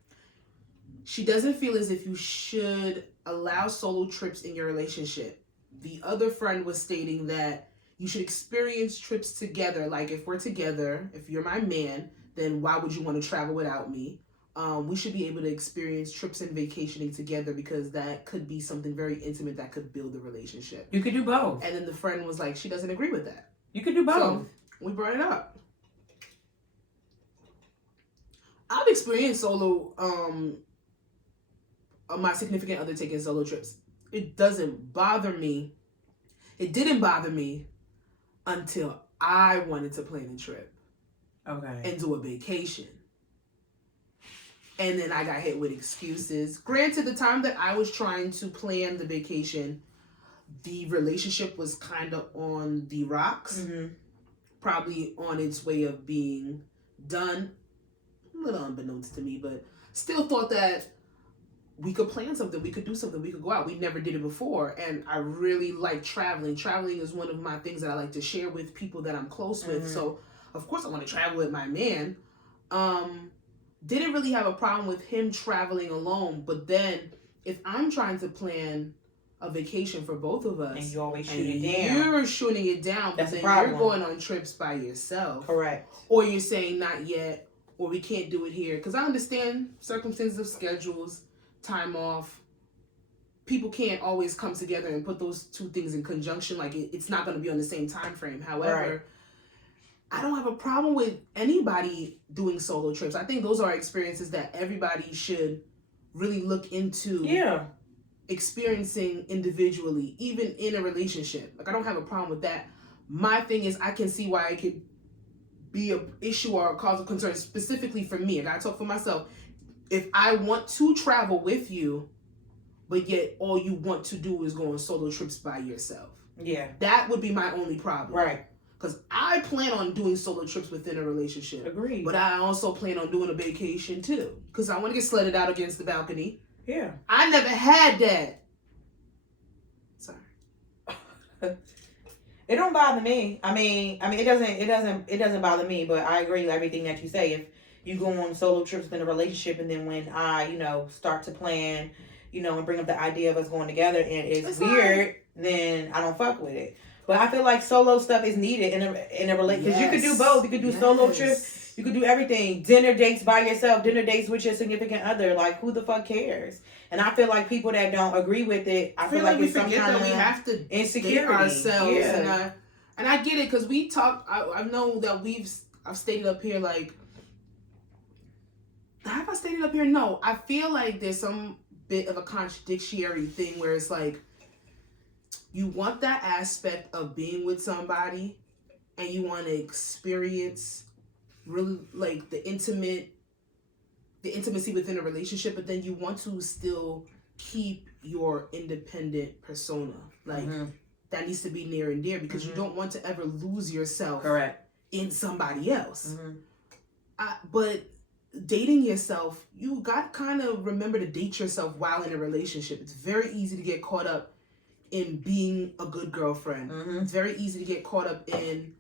she doesn't feel as if you should allow solo trips in your relationship. The other friend was stating that you should experience trips together. Like, if we're together, if you're my man, then why would you want to travel without me? We should be able to experience trips and vacationing together because that could be something very intimate that could build a relationship. You could do both. And then the friend was like, she doesn't agree with that. You could do both. So we brought it up. I've experienced solo, my significant other taking solo trips. It doesn't bother me. It didn't bother me until I wanted to plan a trip. Okay. And do a vacation. And then I got hit with excuses. Granted, the time that I was trying to plan the vacation, the relationship was kind of on the rocks. Mm-hmm. Probably on its way of being done. A little unbeknownst to me, but still thought that we could plan something, we could do something, we could go out. We never did it before, and I really like traveling. Traveling is one of my things that I like to share with people that I'm close with, so of course I want to travel with my man. Didn't really have a problem with him traveling alone, but then if I'm trying to plan a vacation for both of us, and you always shoot it down. You're shooting it down, that's but the then problem. You're going on trips by yourself. Correct. Or you're saying not yet, or we can't do it here. Because I understand circumstances of schedules, time off. People can't always come together and put those two things in conjunction. Like, it's not going to be on the same time frame. However, I don't have a problem with anybody doing solo trips. I think those are experiences that everybody should really look into. Yeah. Experiencing individually, even in a relationship. Like, I don't have a problem with that. My thing is, I can see why it could be an issue or a cause of concern specifically for me. I gotta talk for myself. If I want to travel with you, but yet all you want to do is go on solo trips by yourself. Yeah. That would be my only problem. Right. Because I plan on doing solo trips within a relationship. Agreed. But I also plan on doing a vacation too. Because I want to get sledded out against the balcony. Yeah. I never had that. Sorry. It don't bother me. I mean, it doesn't bother me. But I agree with everything that you say. If you go on solo trips within a relationship, and then when I, start to plan, and bring up the idea of us going together, and it's weird, then I don't fuck with it. But I feel like solo stuff is needed in a relationship. Because you could do both. You could do solo trips. You could do everything. Dinner dates by yourself. Dinner dates with your significant other. Like, who the fuck cares? And I feel like people that don't agree with it, I feel like we it's some forget kind that of we have to insecurity ourselves. Yeah. And I get it because we talk. I know that I've stated up here like. Have I stated up here? No. I feel like there's some bit of a contradictory thing where it's like you want that aspect of being with somebody and you want to experience really like the intimacy within a relationship, but then you want to still keep your independent persona. Like that needs to be near and dear because you don't want to ever lose yourself in somebody else. But dating yourself, you got to kind of remember to date yourself while in a relationship. It's very easy to get caught up in being a good girlfriend. It's very easy to get caught up in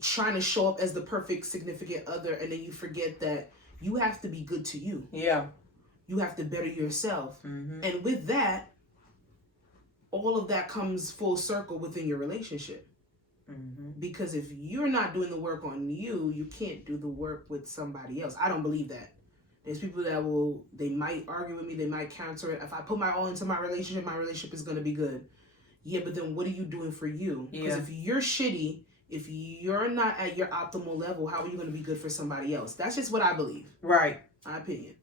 trying to show up as the perfect significant other, and then you forget that you have to be good to you. Yeah. You have to better yourself. And with that, all of that comes full circle within your relationship. Because if you're not doing the work on you, you can't do the work with somebody else. I don't believe that. There's people that they might argue with me, they might counter it. If I put my all into my relationship is going to be good. Yeah, but then what are you doing for you? Because if you're shitty, if you're not at your optimal level, how are you going to be good for somebody else? That's just what I believe. Right. My opinion.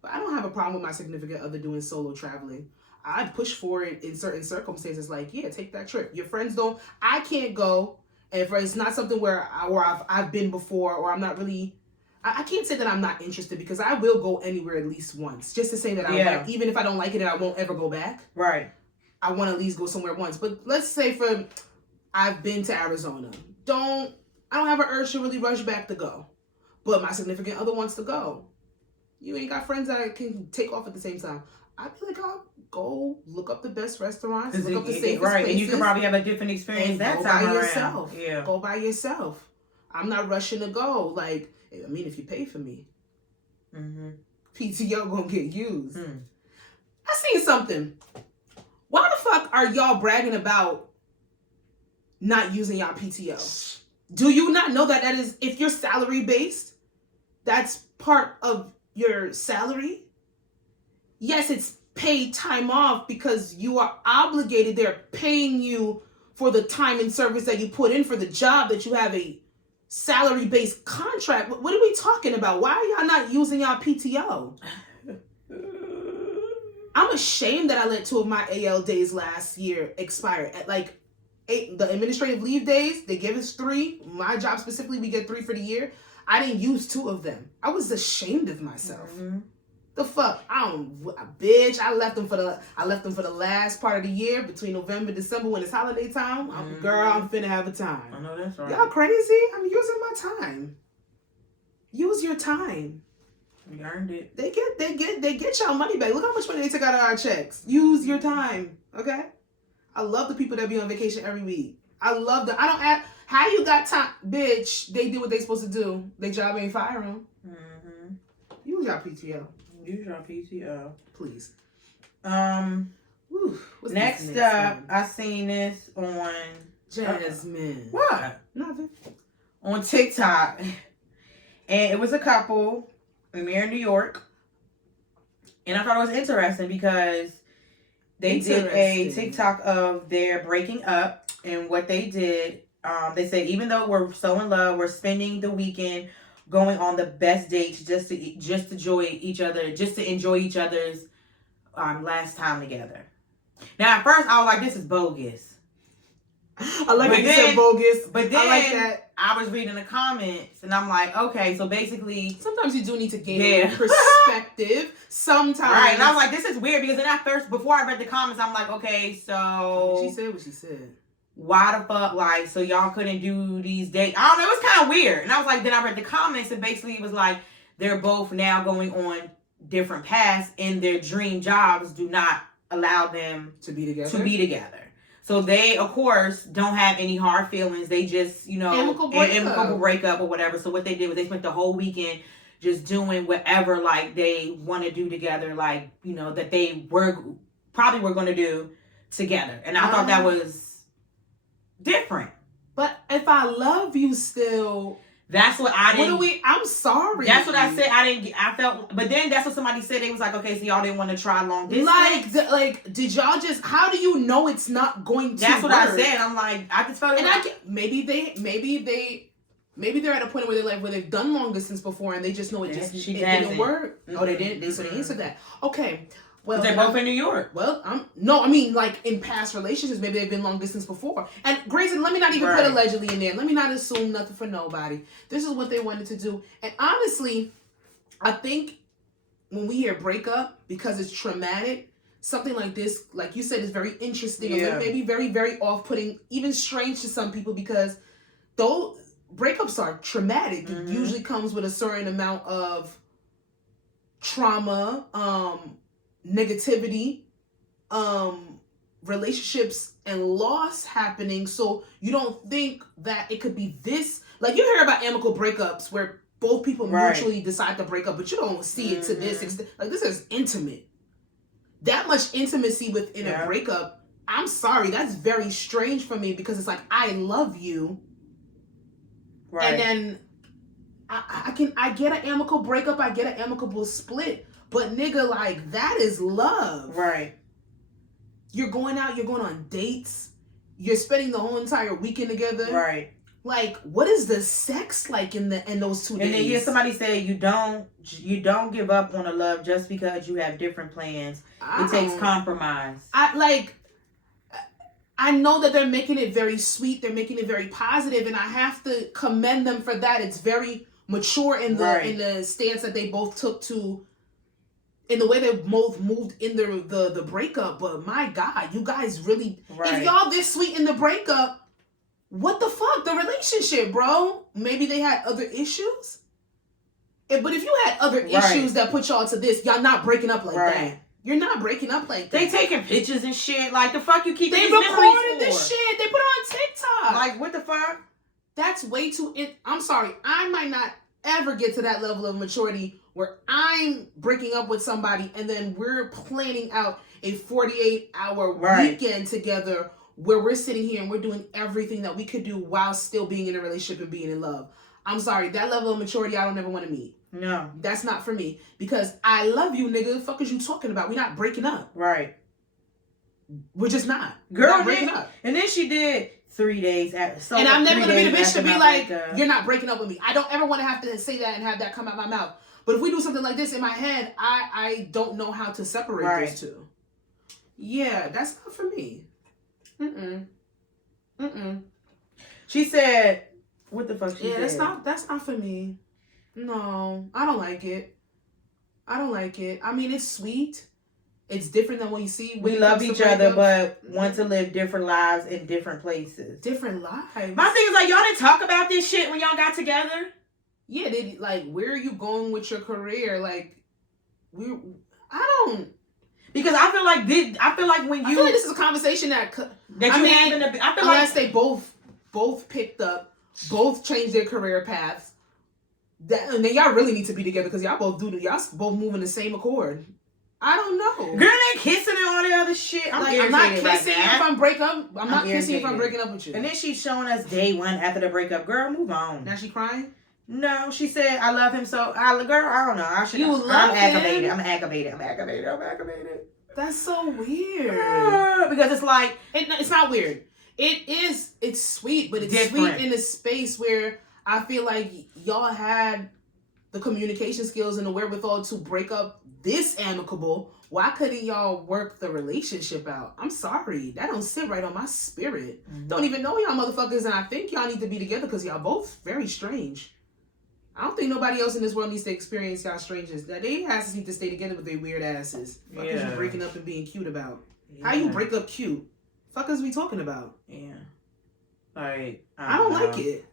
But I don't have a problem with my significant other doing solo traveling. I'd push for it in certain circumstances. Like, yeah, take that trip. Your friends don't. I can't go. And if it's not something where I've been before, or I'm not really. I can't say that I'm not interested because I will go anywhere at least once. Just to say that even if I don't like it and I won't ever go back. Right. I want to at least go somewhere once. But let's say I've been to Arizona. I don't have an urge to really rush back to go. But my significant other wants to go. You ain't got friends that can take off at the same time. I'd be like, I'll go look up the best restaurants, look up the safest places. And you can probably have a different experience that time around. Yourself. Yeah. Go by yourself. I'm not rushing to go. Like, I mean, if you pay for me, PTO gonna get used. I seen something. Why the fuck are y'all bragging about not using y'all PTO? Do you not know that is, if you're salary based, that's part of your salary? Yes, it's paid time off because you are obligated. They're paying you for the time and service that you put in for the job that you have a salary-based contract. What are we talking about? Why are y'all not using y'all PTO? I'm ashamed that I let 2 of my AL days last year expire. At like 8, the administrative leave days, they give us 3. My job specifically, we get 3 for the year. I didn't use 2 of them. I was ashamed of myself. The fuck? Bitch, I left them for the last part of the year between November and December when it's holiday time. Girl, I'm finna have a time. I know that's right. Y'all crazy? I'm using my time. Use your time. We earned it. They get y'all money back. Look how much money they took out of our checks. Use your time, okay? I love the people that be on vacation every week. I love them. I don't ask how you got time, bitch. They do what they supposed to do. They job ain't fire them. Use your PTO. Use your PTO, please. Next up, I seen this on Jasmine. What? Nothing. On TikTok, and it was a couple. They're in New York, and I thought it was interesting because they did a TikTok of their breaking up and what they did. They said, even though we're so in love, we're spending the weekend going on the best dates just to enjoy each other's last time together. Now, at first, I was like, this is bogus. I like that you said bogus. But then, I like that. I was reading the comments and I'm like, okay, so basically sometimes you do need to gain perspective. Sometimes. Right. And I was like, this is weird because then at first, before I read the comments, I'm like, okay, so she said what she said. Why the fuck, like, so y'all couldn't do these dates? I don't know, it was kind of weird. And I was like, then I read the comments and basically it was like, they're both now going on different paths and their dream jobs do not allow them to be together. So they, of course, don't have any hard feelings. They just, you know, amicable breakup or whatever. So what they did was they spent the whole weekend just doing whatever, like, they want to do together, like, you know, that they probably were going to do together. And I thought that was different. But if I love you still... That's what I didn't... I'm sorry. That's what I said. I felt... But then that's what somebody said. They was like, okay, so y'all didn't want to try long distance. Like, did y'all just... How do you know it's not going to That's work? what I said. I'm like, I just felt... And maybe they're at a point where where they've done long distance before and they just know it didn't work. Mm-hmm. Oh, they didn't? So they answered that. Okay. Well, they're both in New York. Well, I mean, like, in past relationships, maybe they've been long distance before. And Grayson, let me not even put allegedly in there. Let me not assume nothing for nobody. This is what they wanted to do. And honestly, I think when we hear breakup, because it's traumatic, something like this, like you said, is very interesting. Yeah. Maybe very, very off-putting, even strange to some people, because though breakups are traumatic, it usually comes with a certain amount of trauma, negativity, relationships and loss happening. So you don't think that it could be this, like you hear about amicable breakups where both people mutually decide to break up, but you don't see it to this extent. Like, this is intimate. That much intimacy within a breakup, I'm sorry, that's very strange for me, because it's like, I love you. And then I get an amicable breakup, I get an amicable split. But nigga, like, that is love. Right. You're going out, you're going on dates. You're spending the whole entire weekend together. Right. Like, what is the sex like in those 2 days? And then hear somebody say you don't give up on a love just because you have different plans. It takes compromise. I know that they're making it very sweet, they're making it very positive, and I have to commend them for that. It's very mature in the stance that they both took to, in the way they both moved in the breakup. But my God, you guys really, if y'all this sweet in the breakup, what the fuck? The relationship, bro. Maybe they had other issues. But if you had other issues that put y'all to this, y'all not breaking up like that. You're not breaking up like that. They taking pictures and shit. Like, the fuck you keep They recorded this shit. They put it on TikTok. Like, what the fuck? That's way too... I'm sorry. I might not ever get to that level of maturity where I'm breaking up with somebody and then we're planning out a 48-hour weekend together where we're sitting here and we're doing everything that we could do while still being in a relationship and being in love. I'm sorry. That level of maturity, I don't ever want to meet. No. That's not for me. Because I love you, nigga. The fuck is you talking about? We're not breaking up. Right. We're just not. Girl, we're not breaking up. And then she did 3 days after. And I'm never going to be the bitch to be like, you're not breaking up with me. I don't ever want to have to say that and have that come out my mouth. But if we do something like this in my head, I don't know how to separate those two. Yeah, that's not for me. She said, what the fuck she said? That's not for me. No, I don't like it. I mean, it's sweet. It's different than what you see. We love each other, but want to live different lives in different places. Different lives. My thing is, like, y'all didn't talk about this shit when y'all got together? Yeah, they like, where are you going with your career? Like, I don't. Because I feel like this is a conversation that you having. I feel unless they both picked up, both changed their career paths. And then y'all really need to be together because y'all both both move in the same accord. I don't know. Girl, they kissing and all the other shit. I'm not kissing if I'm breaking up. I'm not kissing if I'm breaking up with you. And then she's showing us day one after the breakup. Girl, move on. Now she crying? No, she said, I love him so. Girl, I don't know. I'm aggravated. That's so weird. Because it's like. It's not weird. It's sweet, but it's different. Sweet in a space where I feel like y'all had the communication skills and the wherewithal to break up this amicable, why couldn't y'all work the relationship out? I'm sorry. That don't sit right on my spirit. Mm-hmm. Don't even know y'all motherfuckers, and I think y'all need to be together because y'all both very strange. I don't think nobody else in this world needs to experience y'all strangeness. That they asses need to stay together with their weird asses. Fuck is you breaking up and being cute about? Yeah. How you break up cute? Fuck is we talking about? Yeah. Like, I don't like it.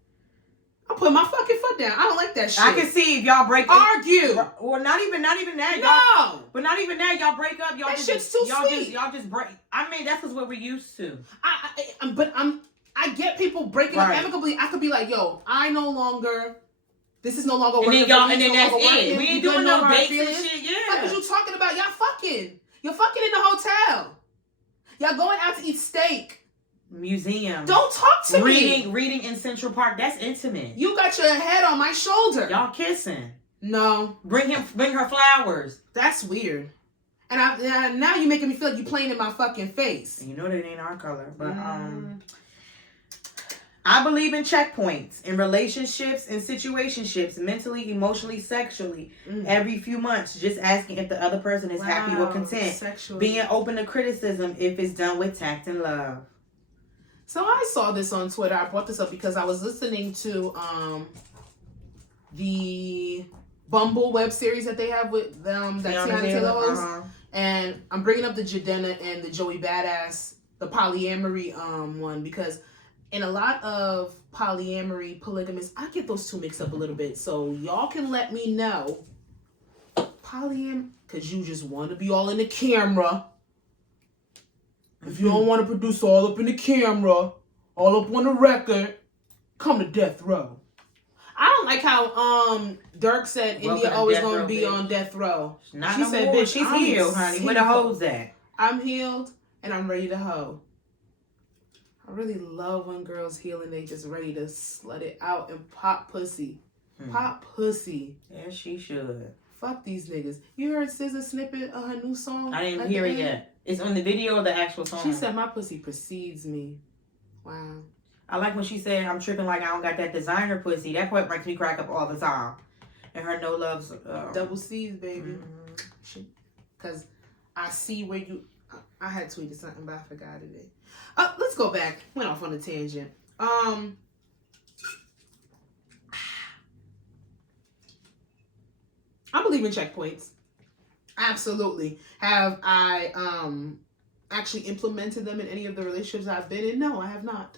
I'm putting my fucking foot down. I don't like that shit. I can see if y'all break up. Argue. Or not even that. No. But not even that. Y'all break up. Y'all that just, shit's too sweet. Y'all just break. I mean, that's what we're used to. I get people breaking up amicably. I could be like, yo, this is no longer working. And then that's it. We ain't doing no dates and shit. Yeah. What are you talking about? Y'all fucking. You're fucking in the hotel. Y'all going out to eat steak. Museum. Don't talk to me. Reading in Central Park. That's intimate. You got your head on my shoulder. Y'all kissing. No. Bring her flowers. That's weird. And now you're making me feel like you're playing in my fucking face. And you know that ain't our color. But I believe in checkpoints in relationships and situationships, mentally, emotionally, sexually. Every few months, just asking if the other person is happy or content. Sexually. Being open to criticism if it's done with tact and love. So I saw this on Twitter. I brought this up because I was listening to the Bumble web series that they have with them, that Tiana Taylor hosts. And I'm bringing up the Jadena and the Joey Badass, the polyamory one, because in a lot of polyamory, polygamous, I get those two mixed up a little bit. So y'all can let me know. Because you just want to be all in the camera. If you don't want to produce all up in the camera, all up on the record, come to death row. I don't like how Dirk said India always going to be on death row. She said, bitch, she's healed, honey. Where the hoes at? I'm healed and I'm ready to hoe. I really love when girls heal and they just ready to slut it out and pop pussy. Pop pussy. Yeah, she should. Fuck these niggas. You heard SZA snippet of her new song? I didn't hear it yet. It's on the video or the actual song? She said, my pussy precedes me. Wow. I like when she said, I'm tripping like I don't got that designer pussy. That part makes me crack up all the time. And her no loves. Double C's, baby. Because I see where you... I had tweeted something, but I forgot it. Let's go back. Went off on a tangent. I believe in checkpoints. Absolutely. Have I actually implemented them in any of the relationships I've been in? No, I have not.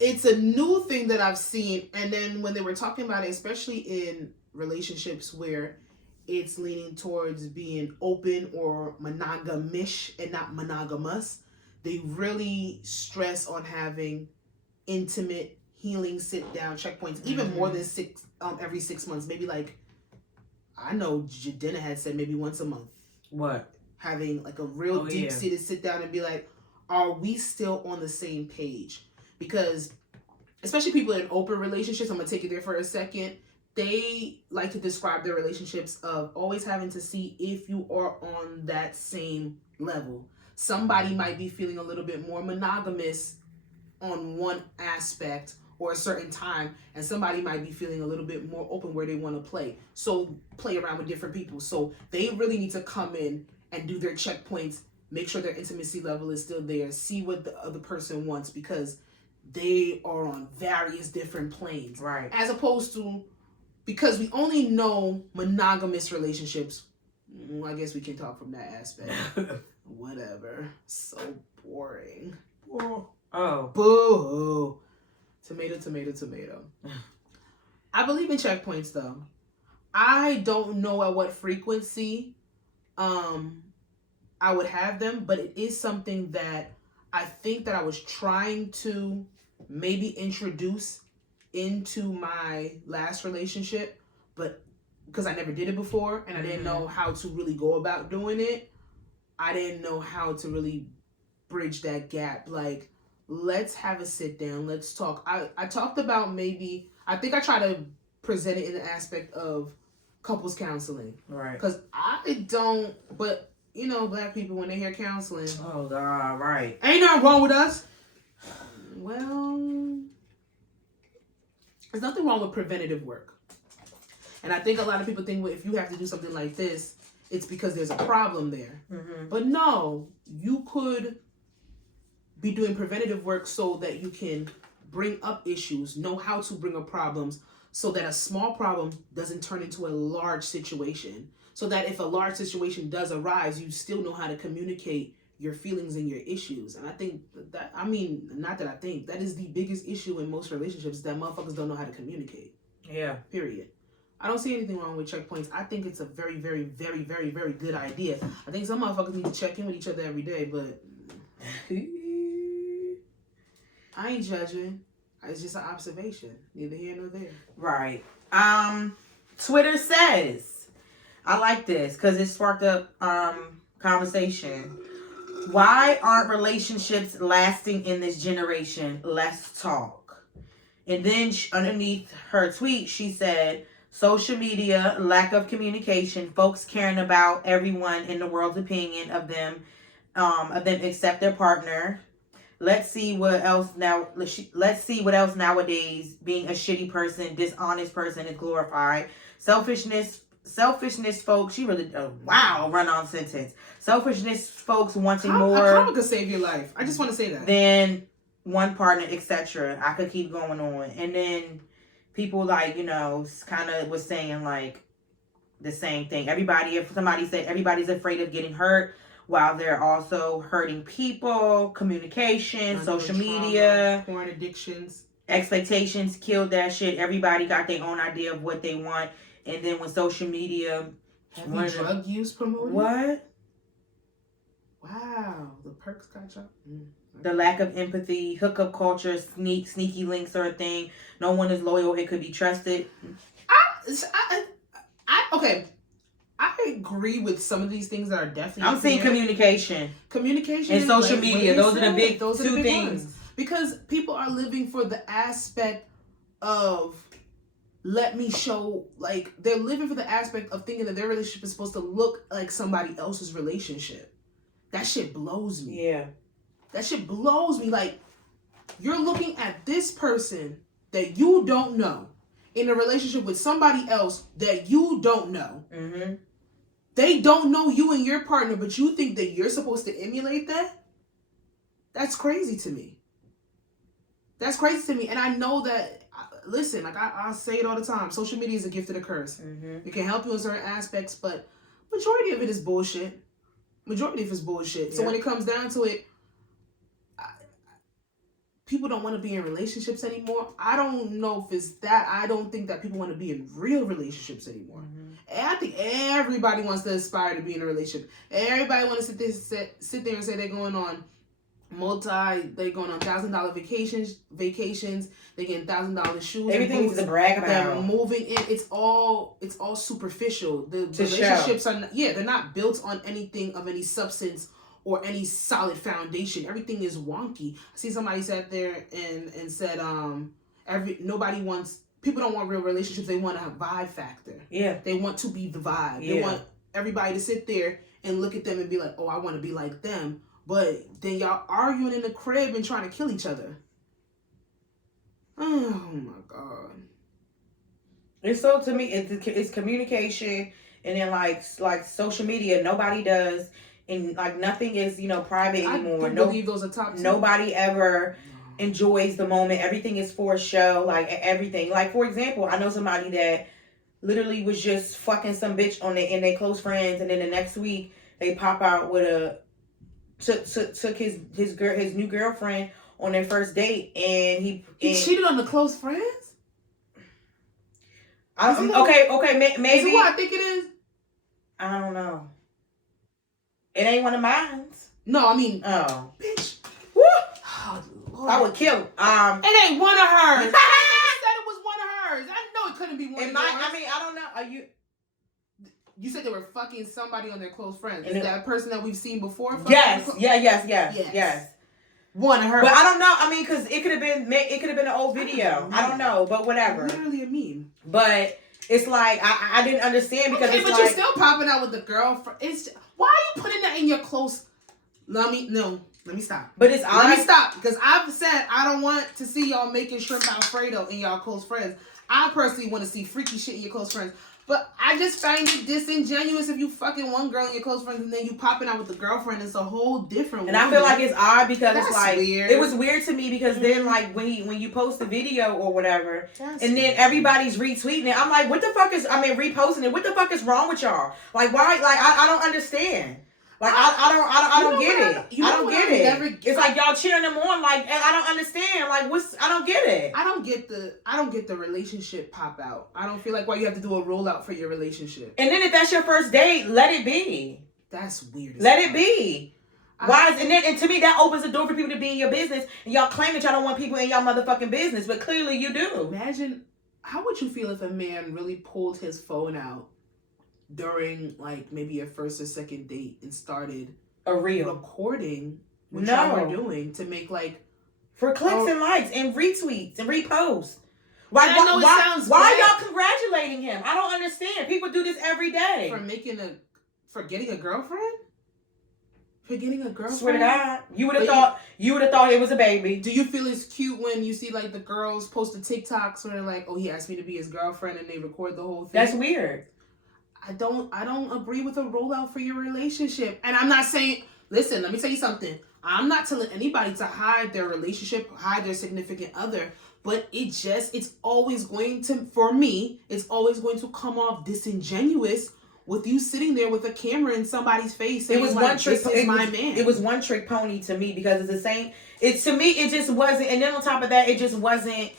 It's a new thing that I've seen. And then when they were talking about it, especially in relationships where it's leaning towards being open or monogamish and not monogamous, they really stress on having intimate, healing, sit-down checkpoints, even more than every 6 months. Maybe like, I know Jadena had said maybe once a month. What? Having like a real deep-seated sit down and be like, are we still on the same page? Because especially people in open relationships, I'm going to take you there for a second. They like to describe their relationships of always having to see if you are on that same level. Somebody might be feeling a little bit more monogamous on one aspect or a certain time, and somebody might be feeling a little bit more open where they want to play. So play around with different people. So they really need to come in and do their checkpoints, make sure their intimacy level is still there, see what the other person wants, because they are on various different planes. Right. As opposed to, because we only know monogamous relationships, I guess we can talk from that aspect. Whatever. So boring. Oh. Boo. Tomato, tomato, tomato. I believe in checkpoints though. I don't know at what frequency I would have them, but it is something that I think that I was trying to maybe introduce into my last relationship, but because I never did it before and I didn't know how to really go about doing it, I didn't know how to really bridge that gap. Like, let's have a sit down. Let's talk. I talked about maybe, I think I try to present it in the aspect of couples counseling. Right. Because I don't, but you know, black people, when they hear counseling. Oh, God, right. Ain't nothing wrong with us. Well, there's nothing wrong with preventative work. And I think a lot of people think, well, if you have to do something like this, it's because there's a problem there. Mm-hmm. But no, you could be doing preventative work so that you can bring up issues, know how to bring up problems, so that a small problem doesn't turn into a large situation. So that if a large situation does arise, you still know how to communicate your feelings and your issues. And I think that, I mean, not that I think, that is the biggest issue in most relationships, that motherfuckers don't know how to communicate. Yeah. Period. I don't see anything wrong with checkpoints. I think it's a very, very, very, very, very good idea. I think some motherfuckers need to check in with each other every day, but I ain't judging. It's just an observation. Neither here nor there. Right. Twitter says, I like this because it sparked up conversation. Why aren't relationships lasting in this generation? Let's talk. And then underneath her tweet, she said, social media, lack of communication, folks caring about everyone in the world's opinion of them except their partner. Let's see what else nowadays. Being a shitty person, dishonest person is glorified. Selfishness, folks. She really run-on sentence. Selfishness, folks wanting more. A karma could save your life. I just want to say that. Then one partner, etc. I could keep going on, and then people kind of was saying like the same thing. If somebody said everybody's afraid of getting hurt, while they're also hurting people, communication, social media, porn addictions, expectations killed that shit. Everybody got their own idea of what they want, and then when social media, heavy drug use promoted. What? Wow, the perks got you. The lack of empathy, hookup culture, sneaky links are a thing. No one is loyal. It could be trusted. Okay. I agree with some of these things that are definitely. I'm seeing communication and social media. Those are the big two things. Ones. Because people are living for the aspect of, let me show, like, they're living for the aspect of thinking that their relationship is supposed to look like somebody else's relationship. That shit blows me. Yeah. That shit blows me. Like, you're looking at this person that you don't know in a relationship with somebody else that you don't know. Mm-hmm. They don't know you and your partner, but you think that you're supposed to emulate that? That's crazy to me. That's crazy to me. And I know that, listen, like I say it all the time, social media is a gift and a curse. Mm-hmm. It can help you in certain aspects, but majority of it is bullshit. Majority of it is bullshit. Yeah. So when it comes down to it, people don't want to be in relationships anymore. I don't know if it's that. I don't think that people want to be in real relationships anymore. Mm-hmm. And I think everybody wants to aspire to be in a relationship. Everybody wants to sit there and say they're going on $1,000 vacations. They're getting $1,000 shoes. Everything's to brag about. They're moving in. It's all superficial. The relationships are they're not built on anything of any substance or any solid foundation. Everything is wonky. I see somebody sat there and said, people don't want real relationships. They want a vibe factor. Yeah. They want to be the vibe. Yeah. They want everybody to sit there and look at them and be like, oh, I want to be like them. But then y'all arguing in the crib and trying to kill each other. Oh my God. It's so, to me, it's communication, and then like social media, nobody does. And like nothing is, private anymore. I believe those are top 2. Nobody ever enjoys the moment. Everything is for show. Like everything. Like, for example, I know somebody that literally was just fucking some bitch in their close friends, and then the next week they pop out with took his new girlfriend on their first date, and he cheated on the close friends. Okay, maybe. Is it what I think it is? I don't know. It ain't one of mine. No, I mean, bitch. Woo! Oh, Lord. I would kill him. It ain't one of hers. I said it was one of hers. I know it couldn't be one of yours. I don't know. Are you? You said they were fucking somebody on their close friends. Is that a person that we've seen before? Yes. Yes. One of her. But I don't know. I mean, because it could have been an old video. I don't know. But whatever. Literally a meme. But it's like I didn't understand because but you're still popping out with the girlfriend. Why are you putting that in your close? Let me stop. But let me stop, because I've said I don't want to see y'all making shrimp Alfredo in y'all close friends. I personally want to see freaky shit in your close friends. But I just find it disingenuous if you fucking one girl and your close friends and then you popping out with a girlfriend. It's a whole different. And I feel like it's odd because That's it's like weird. It was weird to me because then like when you post a video or whatever, That's and then weird. everybody's retweeting it. I'm like, what the fuck is? I mean, reposting it. What the fuck is wrong with y'all? Like, why? Like, I don't understand. Like I don't get it. I don't get it. It's like y'all cheering them on. Like I don't understand. Like I don't get it. I don't get the relationship pop out. I don't feel like why you have to do a rollout for your relationship. And then if that's your first date, let it be. That's weird. Let it be. Why is and to me that opens the door for people to be in your business and y'all claim that y'all don't want people in y'all motherfucking business, but clearly you do. Imagine how would you feel if a man really pulled his phone out during like maybe a first or second date and started a reel recording what y'all were doing to make like for clicks and likes and retweets and reposts. Why y'all congratulating him? I don't understand. People do this every day. For getting a girlfriend? For getting a girlfriend? Swear to God. You would have thought it was a baby. Do you feel it's cute when you see like the girls post the TikToks where they're like, oh, he asked me to be his girlfriend and they record the whole thing? That's weird. I don't agree with a rollout for your relationship. And I'm not saying, listen, let me tell you something. I'm not telling anybody to hide their relationship, hide their significant other, but it's always going to, for me, it's always going to come off disingenuous with you sitting there with a camera in somebody's face saying, It was one trick pony to me because it's the same. To me, it just wasn't, and then on top of that, it just wasn't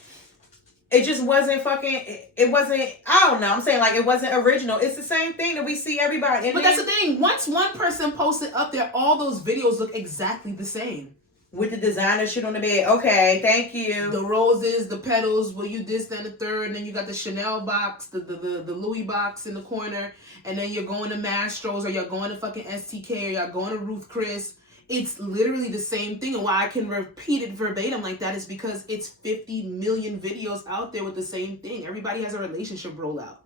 fucking, it wasn't, I don't know, I'm saying like it wasn't original. It's the same thing that we see everybody. But that's the thing, once one person posts it up there, all those videos look exactly the same. With the designer shit on the bed. Okay, thank you. The roses, the petals, you this, then the third, and then you got the Chanel box, the Louis box in the corner, and then you're going to Mastro's, or you're going to fucking STK, or you're going to Ruth Chris. It's literally the same thing. And why I can repeat it verbatim like that is because it's 50 million videos out there with the same thing. Everybody has a relationship rollout.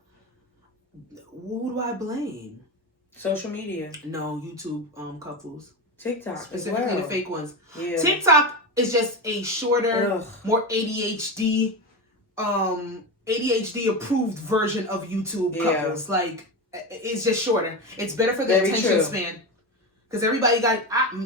Who do I blame? Social media. No, YouTube couples. TikTok. Specifically the fake ones. Yeah. TikTok is just a shorter, more ADHD approved version of YouTube couples. Like, it's just shorter. It's better for the attention span. Because everybody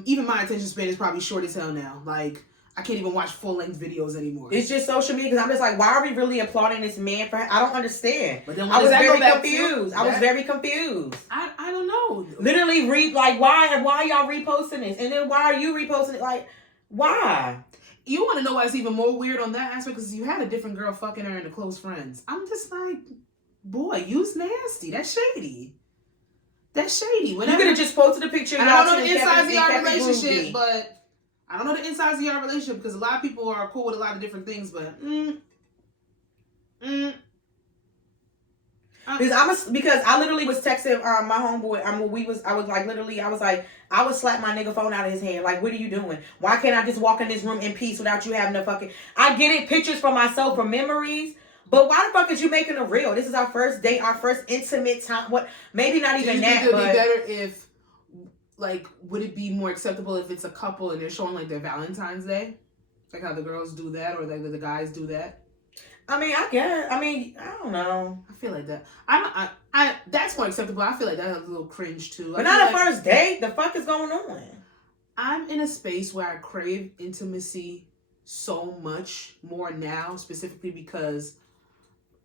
even my attention span is probably short as hell now. Like, I can't even watch full-length videos anymore. It's just social media because I'm just like, why are we really applauding this man for? I don't understand. But then I was very confused. I was very confused. I don't know. Literally, why y'all reposting this? And then why are you reposting it? Like, why? You want to know why it's even more weird on that aspect? Because you had a different girl fucking her in the close friends. I'm just like, boy, you's nasty. That's shady. That's shady. Whenever, you could have just posted a picture. And I don't know the insides of your relationship, but I don't know the insides of your relationship because a lot of people are cool with a lot of different things, but because I literally was texting my homeboy. I would slap my nigga phone out of his hand. Like, what are you doing? Why can't I just walk in this room in peace without you having a fucking? I get it, pictures for myself, for memories. But why the fuck is you making a reel? This is our first date, our first intimate time. What? Maybe not even that. Would it be better if, like, would it be more acceptable if it's a couple and they're showing like their Valentine's Day, like how the girls do that or like the guys do that? I mean, I guess. I mean, I don't know. I feel like that. That's more acceptable. I feel like that's a little cringe too. But not a first date. The fuck is going on? I'm in a space where I crave intimacy so much more now, specifically because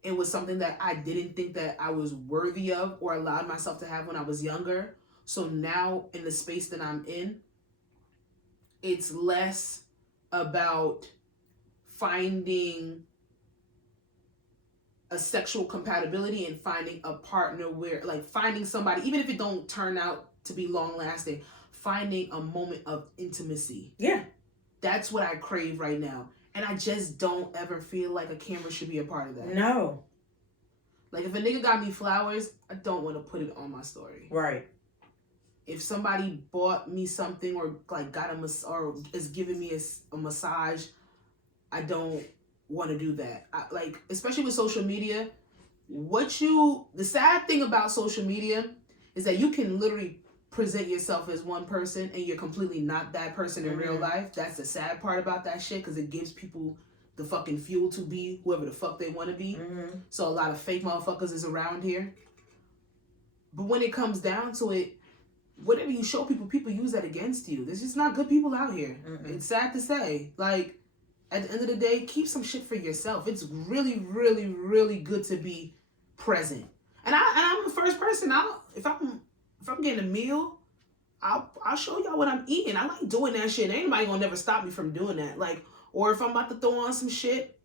it was something that I didn't think that I was worthy of or allowed myself to have when I was younger. So now in the space that I'm in, it's less about finding a sexual compatibility and finding a partner where, like, finding somebody, even if it don't turn out to be long lasting, finding a moment of intimacy. Yeah. That's what I crave right now. And I just don't ever feel like a camera should be a part of that. No. Like, if a nigga got me flowers, I don't want to put it on my story. Right. If somebody bought me something or, like, or is giving me a massage, I don't want to do that. Like, especially with social media, the sad thing about social media is that you can literally present yourself as one person and you're completely not that person in real life. That's the sad part about that shit, because it gives people the fucking fuel to be whoever the fuck they want to be. Mm-hmm. So a lot of fake motherfuckers is around here. But when it comes down to it, whatever you show people, people use that against you. There's just not good people out here. Mm-mm. It's sad to say. Like, at the end of the day, keep some shit for yourself. It's really, really, really good to be present. And I'm the first person. If I'm getting a meal, I'll show y'all what I'm eating. I like doing that shit. Ain't nobody gonna never stop me from doing that. Like, or if I'm about to throw on some shit,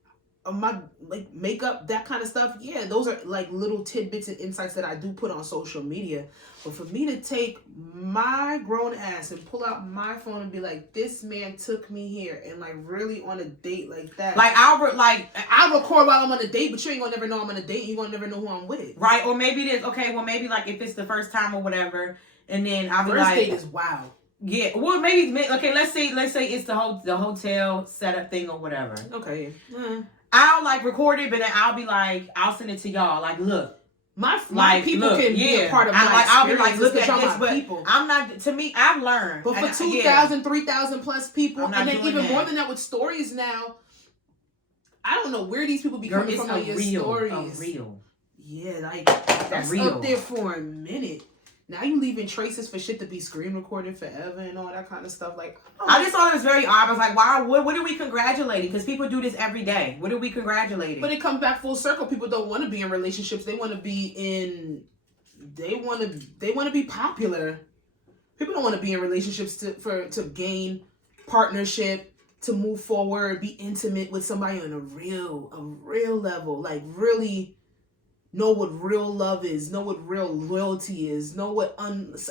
my like makeup, that kind of stuff. Yeah, those are like little tidbits and insights that I do put on social media. But for me to take my grown ass and pull out my phone and be like, this man took me here, and like really on a date like that. Like I'll record while I'm on a date, but you ain't gonna never know I'm on a date. You gonna never know who I'm with. Right? Or maybe it is okay. Well, maybe like if it's the first time or whatever, and then I'll be first like, date is wow. Yeah. Well, maybe okay. Let's say it's the hotel setup thing or whatever. Okay. I'll like record it, but then I'll be like, I'll send it to y'all. Like, look, my like, people look, can be a part of my experience. I'll be like, look at this, but people. I'm not. To me, I've learned. But for 2,000, 3,000 plus people, and then even more than that with stories now, I don't know where these people be coming from on your stories. Real. Yeah, like that's up there for a minute. Now you leaving traces for shit to be screen recorded forever and all that kind of stuff. Like, I just thought it was very odd. I was like, why? What are we congratulating? Because people do this every day. What are we congratulating? But it comes back full circle. People don't want to be in relationships. They want to be in. They want to be popular. People don't want to be in relationships to gain partnership, to move forward, be intimate with somebody on a real level. Like really know what real love is, know what real loyalty is, know what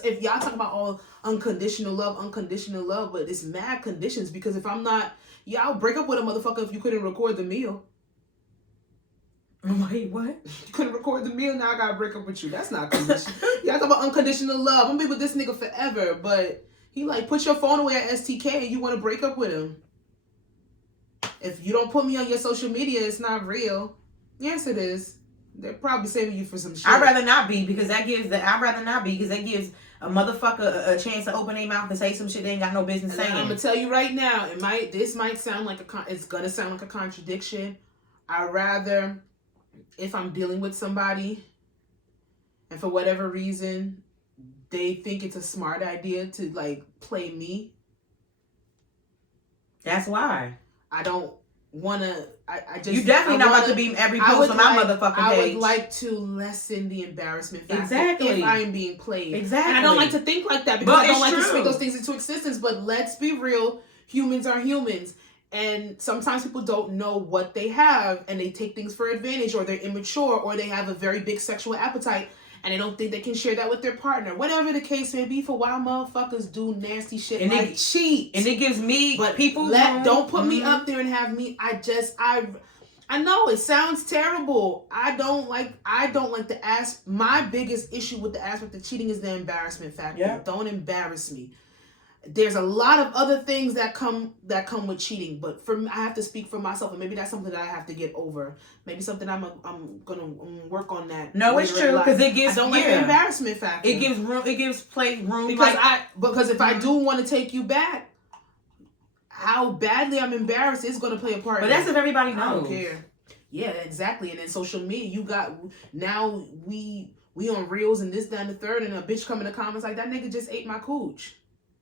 if y'all talk about all unconditional love, but it's mad conditions, because if I'm not, y'all break up with a motherfucker if you couldn't record the meal. Wait, what? You couldn't record the meal, now I gotta break up with you. That's not conditional. Y'all talk about unconditional love. I'm gonna be with this nigga forever, but he like put your phone away at STK and you want to break up with him. If you don't put me on your social media, it's not real. Yes, it is. They're probably saving you for some shit. I'd rather not be, because that gives a motherfucker a chance to open their mouth and say some shit they ain't got no business saying. I'm gonna tell you right now, this might sound like it's gonna sound like a contradiction. I'd rather, if I'm dealing with somebody, and for whatever reason they think it's a smart idea to like play me. That's why I don't wanna. I just. You definitely not about to be every post on my motherfucking page. I would like to lessen the embarrassment factor. Exactly. If I am being played. Exactly. And I don't like to think like that, because I don't like to speak those things into existence. But let's be real. Humans are humans. And sometimes people don't know what they have, and they take things for advantage, or they're immature, or they have a very big sexual appetite, and they don't think they can share that with their partner. Whatever the case may be, for why motherfuckers do nasty shit and like cheat. And it gives me, but people don't put me up there and have me. I know it sounds terrible. I don't like the ask. My biggest issue with the aspect of cheating is the embarrassment factor. Yeah. Don't embarrass me. There's a lot of other things that come with cheating, but I have to speak for myself, and maybe that's something that I have to get over. Maybe something I'm gonna work on that. No, it's true, because it gives. I don't like the embarrassment factor. It gives room. It gives room. Because if I do want to take you back, how badly I'm embarrassed is going to play a part. But that's if everybody knows. I don't care. Yeah, exactly. And then social media, you got now we on reels and this, that, and the third, and a bitch come in the comments like, that nigga just ate my cooch.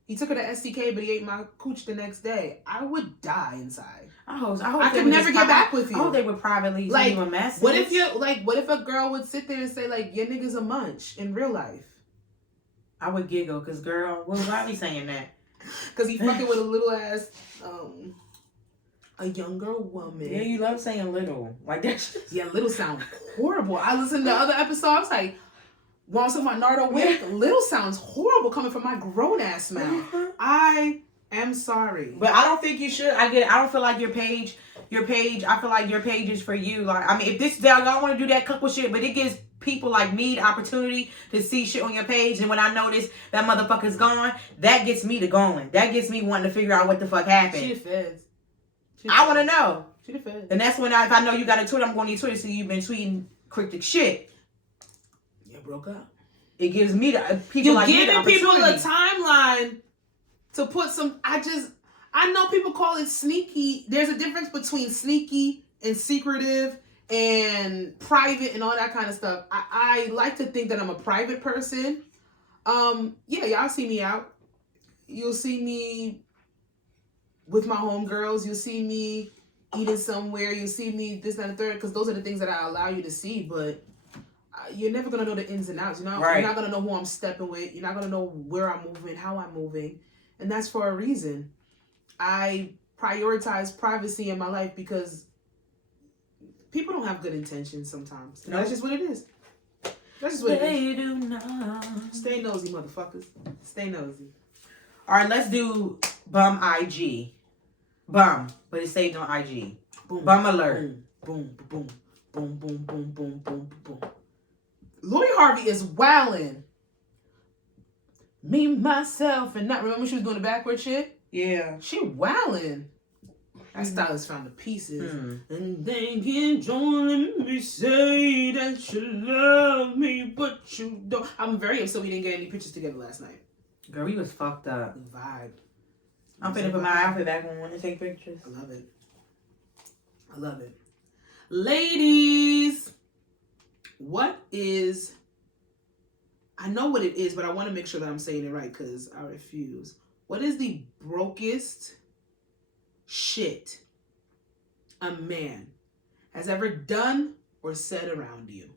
He took her to STK, but he ate my cooch the next day. I would die inside. I could never get back with you. I hope they would privately send you a message. What if a girl would sit there and say like, your nigga's a munch in real life? I would giggle, because girl, why are we saying that? Because he fucking with a little ass, a younger woman. Yeah, you love saying little. Like that. Yeah, little sound horrible. I listened to other episodes like, while I was talking about Nardo Wick, little sounds horrible coming from my grown ass mouth. I am sorry. But I don't think you should. I don't feel like your page, I feel like your page is for you. Like, I mean, if this, y'all want to do that couple shit, but it gives people like me the opportunity to see shit on your page, and when I notice that motherfucker's gone, that gets me to going. That gets me wanting to figure out what the fuck happened. She the feds. I want to know. She the feds. And that's when if I know you got a Twitter, I'm going to your Twitter, so you've been tweeting cryptic shit. Broke up. It gives me the people. You're giving people a timeline to put some. I I know people call it sneaky. There's a difference between sneaky and secretive and private and all that kind of stuff. I like to think that I'm a private person. Yeah, y'all see me out. You'll see me with my homegirls. You'll see me eating somewhere. You'll see me this, that, and the third, because those are the things that I allow you to see. But you're never going to know the ins and outs. You're not going to know who I'm stepping with. You're not going to know where I'm moving, how I'm moving. And that's for a reason. I prioritize privacy in my life because people don't have good intentions sometimes. No. That's just what it is. That's just what it is. They do not. Stay nosy, motherfuckers. Stay nosy. All right, let's do bum IG. Bum, but it's saved on IG. Boom, bum alert. Boom, boom, boom, boom, boom, boom, boom, boom. Lori Harvey is wildin'. Me, myself, and not. Remember she was doing the backward shit? Yeah. She wildin'. That stylist found the pieces. And they can only me say that you love me, but you don't. I'm very upset we didn't get any pictures together last night. Girl, we was fucked up. The vibe. I'm finna put my outfit back on and take pictures. I love it. I love it. Ladies, what is... I know what it is, but I want to make sure that I'm saying it right because I refuse. What is the brokest shit a man has ever done or said around you?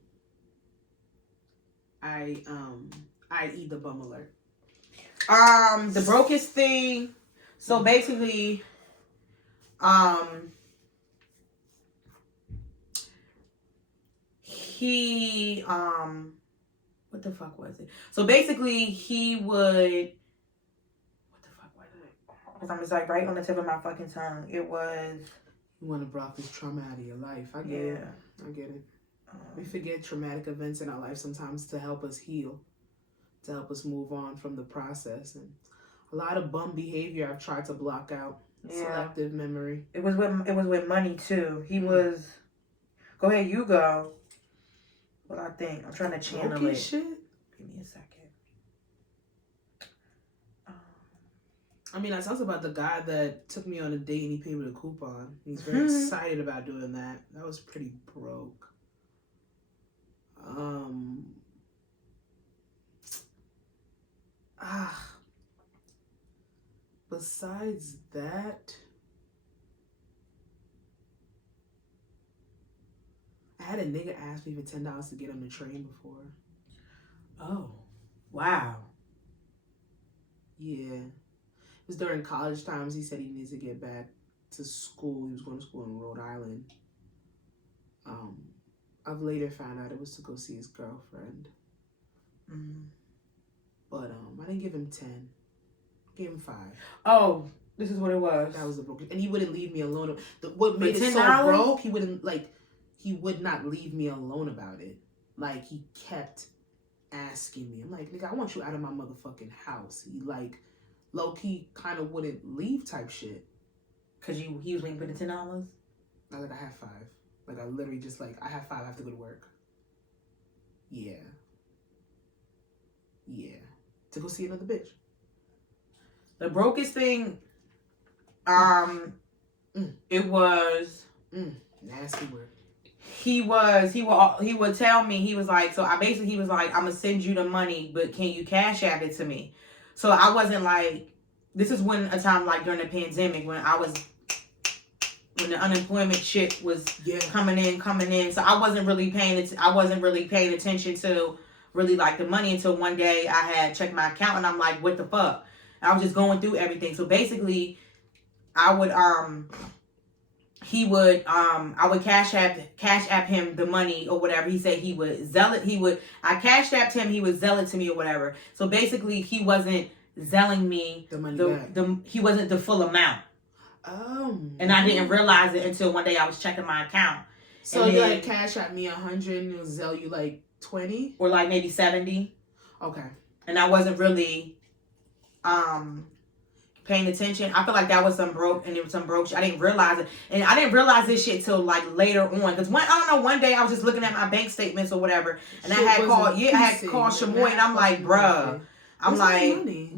I.e. the bum alert. The brokest thing. So basically, he, what the fuck was it? So basically, he would, what the fuck was it? Because I'm just like right on the tip of my fucking tongue. It was. You want to block this trauma out of your life. I get it. I get it. We forget traumatic events in our life sometimes to help us heal, to help us move on from the process. And a lot of bum behavior I've tried to block out. Selective memory. It was with money too. He was. Go ahead, you go. What I think. I'm trying to channel it. Shit. Give me a second. I mean, that sounds about the guy that took me on a date and he paid with a coupon. He's very excited about doing that. That was pretty broke. Besides that, I had a nigga ask me for $10 to get on the train before. Oh, wow. Yeah. It was during college times. He said he needs to get back to school. He was going to school in Rhode Island. I've later found out it was to go see his girlfriend. But I didn't give him 10. I gave him 5. Oh, this is what it was. That was the broken. And he wouldn't leave me alone. What made it so broke, he would not leave me alone about it. Like, he kept asking me. I'm like, nigga, I want you out of my motherfucking house. He, like, low-key kind of wouldn't leave type shit. Because he was waiting for the $10? I was like, I have 5. Like, I literally just, like, I have 5. I have to go to work. Yeah. Yeah. To go see another bitch. The brokest thing, it was... Nasty word. He would tell me, he was like, so he was like, I'm going to send you the money, but can you cash app it to me? So I wasn't like, this is when a time like during the pandemic when the unemployment shit was coming in. So I wasn't really paying attention to really like the money until one day I had checked my account and I'm like, what the fuck? And I was just going through everything. So basically I would cash app him the money or whatever. He said I cash apped him, he would zell it to me or whatever. So basically he wasn't zelling me the money back. He wasn't the full amount. Oh. And I didn't realize it until one day I was checking my account. So you like cash at me 100 and it'll zell you like 20? Or like maybe 70. Okay. And I wasn't really paying attention. I feel like that was some broke shit. I didn't realize it. And I didn't realize this shit till like later on. Because one day I was just looking at my bank statements or whatever. And I had called Shamoy and I'm like, bruh. I'm Where's like,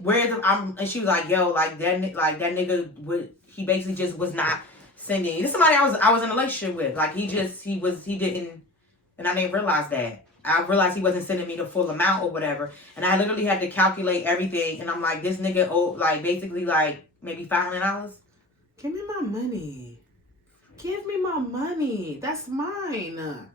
my money? and she was like, yo, like that nigga would, he basically just was not sending. This is somebody I was in a relationship with. Like he didn't, and I didn't realize that. I realized he wasn't sending me the full amount or whatever. And I literally had to calculate everything. And I'm like, this nigga owed like basically like maybe $500. Give me my money. Give me my money. That's mine.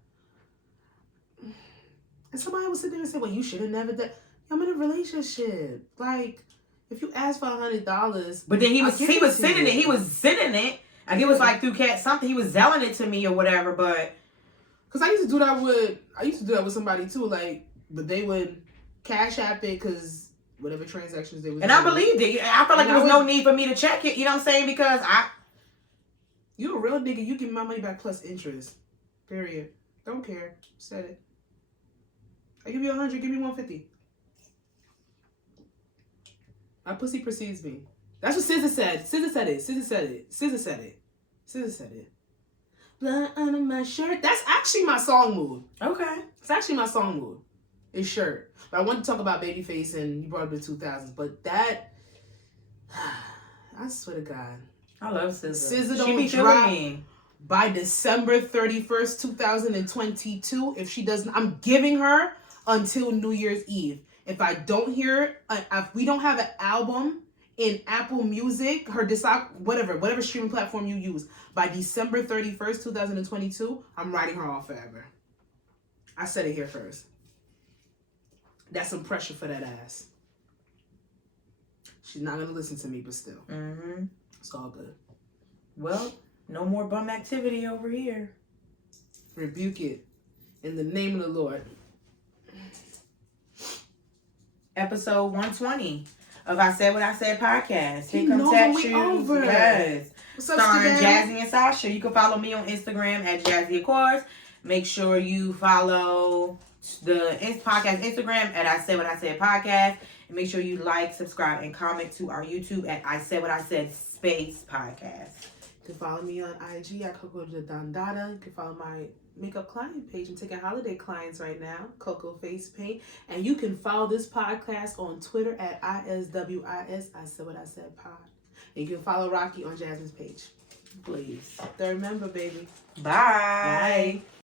And somebody was sitting there and said, well, you should have never done. I'm in a relationship. Like, if you ask for $100. But then he was sending it. He was sending it. Like it was like through something. He was selling it to me or whatever, but. Because I used to do that with somebody too, like, but they would cash app it because whatever transactions they was And doing. I believed it. I felt like there was no need for me to check it. You know what I'm saying? Because you a real nigga. You give me my money back plus interest. Period. Don't care. Said it. I give you 100. Give me 150. My pussy precedes me. That's what SZA said. SZA said it. SZA said it. SZA said it. SZA said it. Blood under my shirt. That's actually my song mood. Okay. It's actually my song mood. It's shirt. But I want to talk about Babyface and you brought up the 2000s. But that, I swear to God. I love SZA. SZA She be don't drop me. by December 31st, 2022. If she doesn't, I'm giving her until New Year's Eve. If I don't hear, if we don't have an album in Apple Music, whatever streaming platform you use, by December 31st, 2022, I'm writing her off forever. I said it here first. That's some pressure for that ass. She's not going to listen to me, but still. Mm-hmm. It's all good. Well, no more bum activity over here. Rebuke it. In the name of the Lord. Episode 120 of I Said What I Said podcast. Here You comes know Tap we Shoes. over. Yes. What's up, Starring Steven? Jazzy and Sasha. You can follow me on Instagram at Jazzy Accords. Make sure you follow the podcast Instagram at I Said What I Said podcast. And make sure you like, subscribe, and comment to our YouTube at I Said What I Said space podcast. You can follow me on IG at Coco de Dandada. You can follow my makeup client page. I'm taking holiday clients right now, Coco Face Paint. And you can follow this podcast on Twitter at ISWIS, I Said What I Said pod. And you can follow Rocky on Jasmine's page. Please. Third member, baby. Bye. Bye.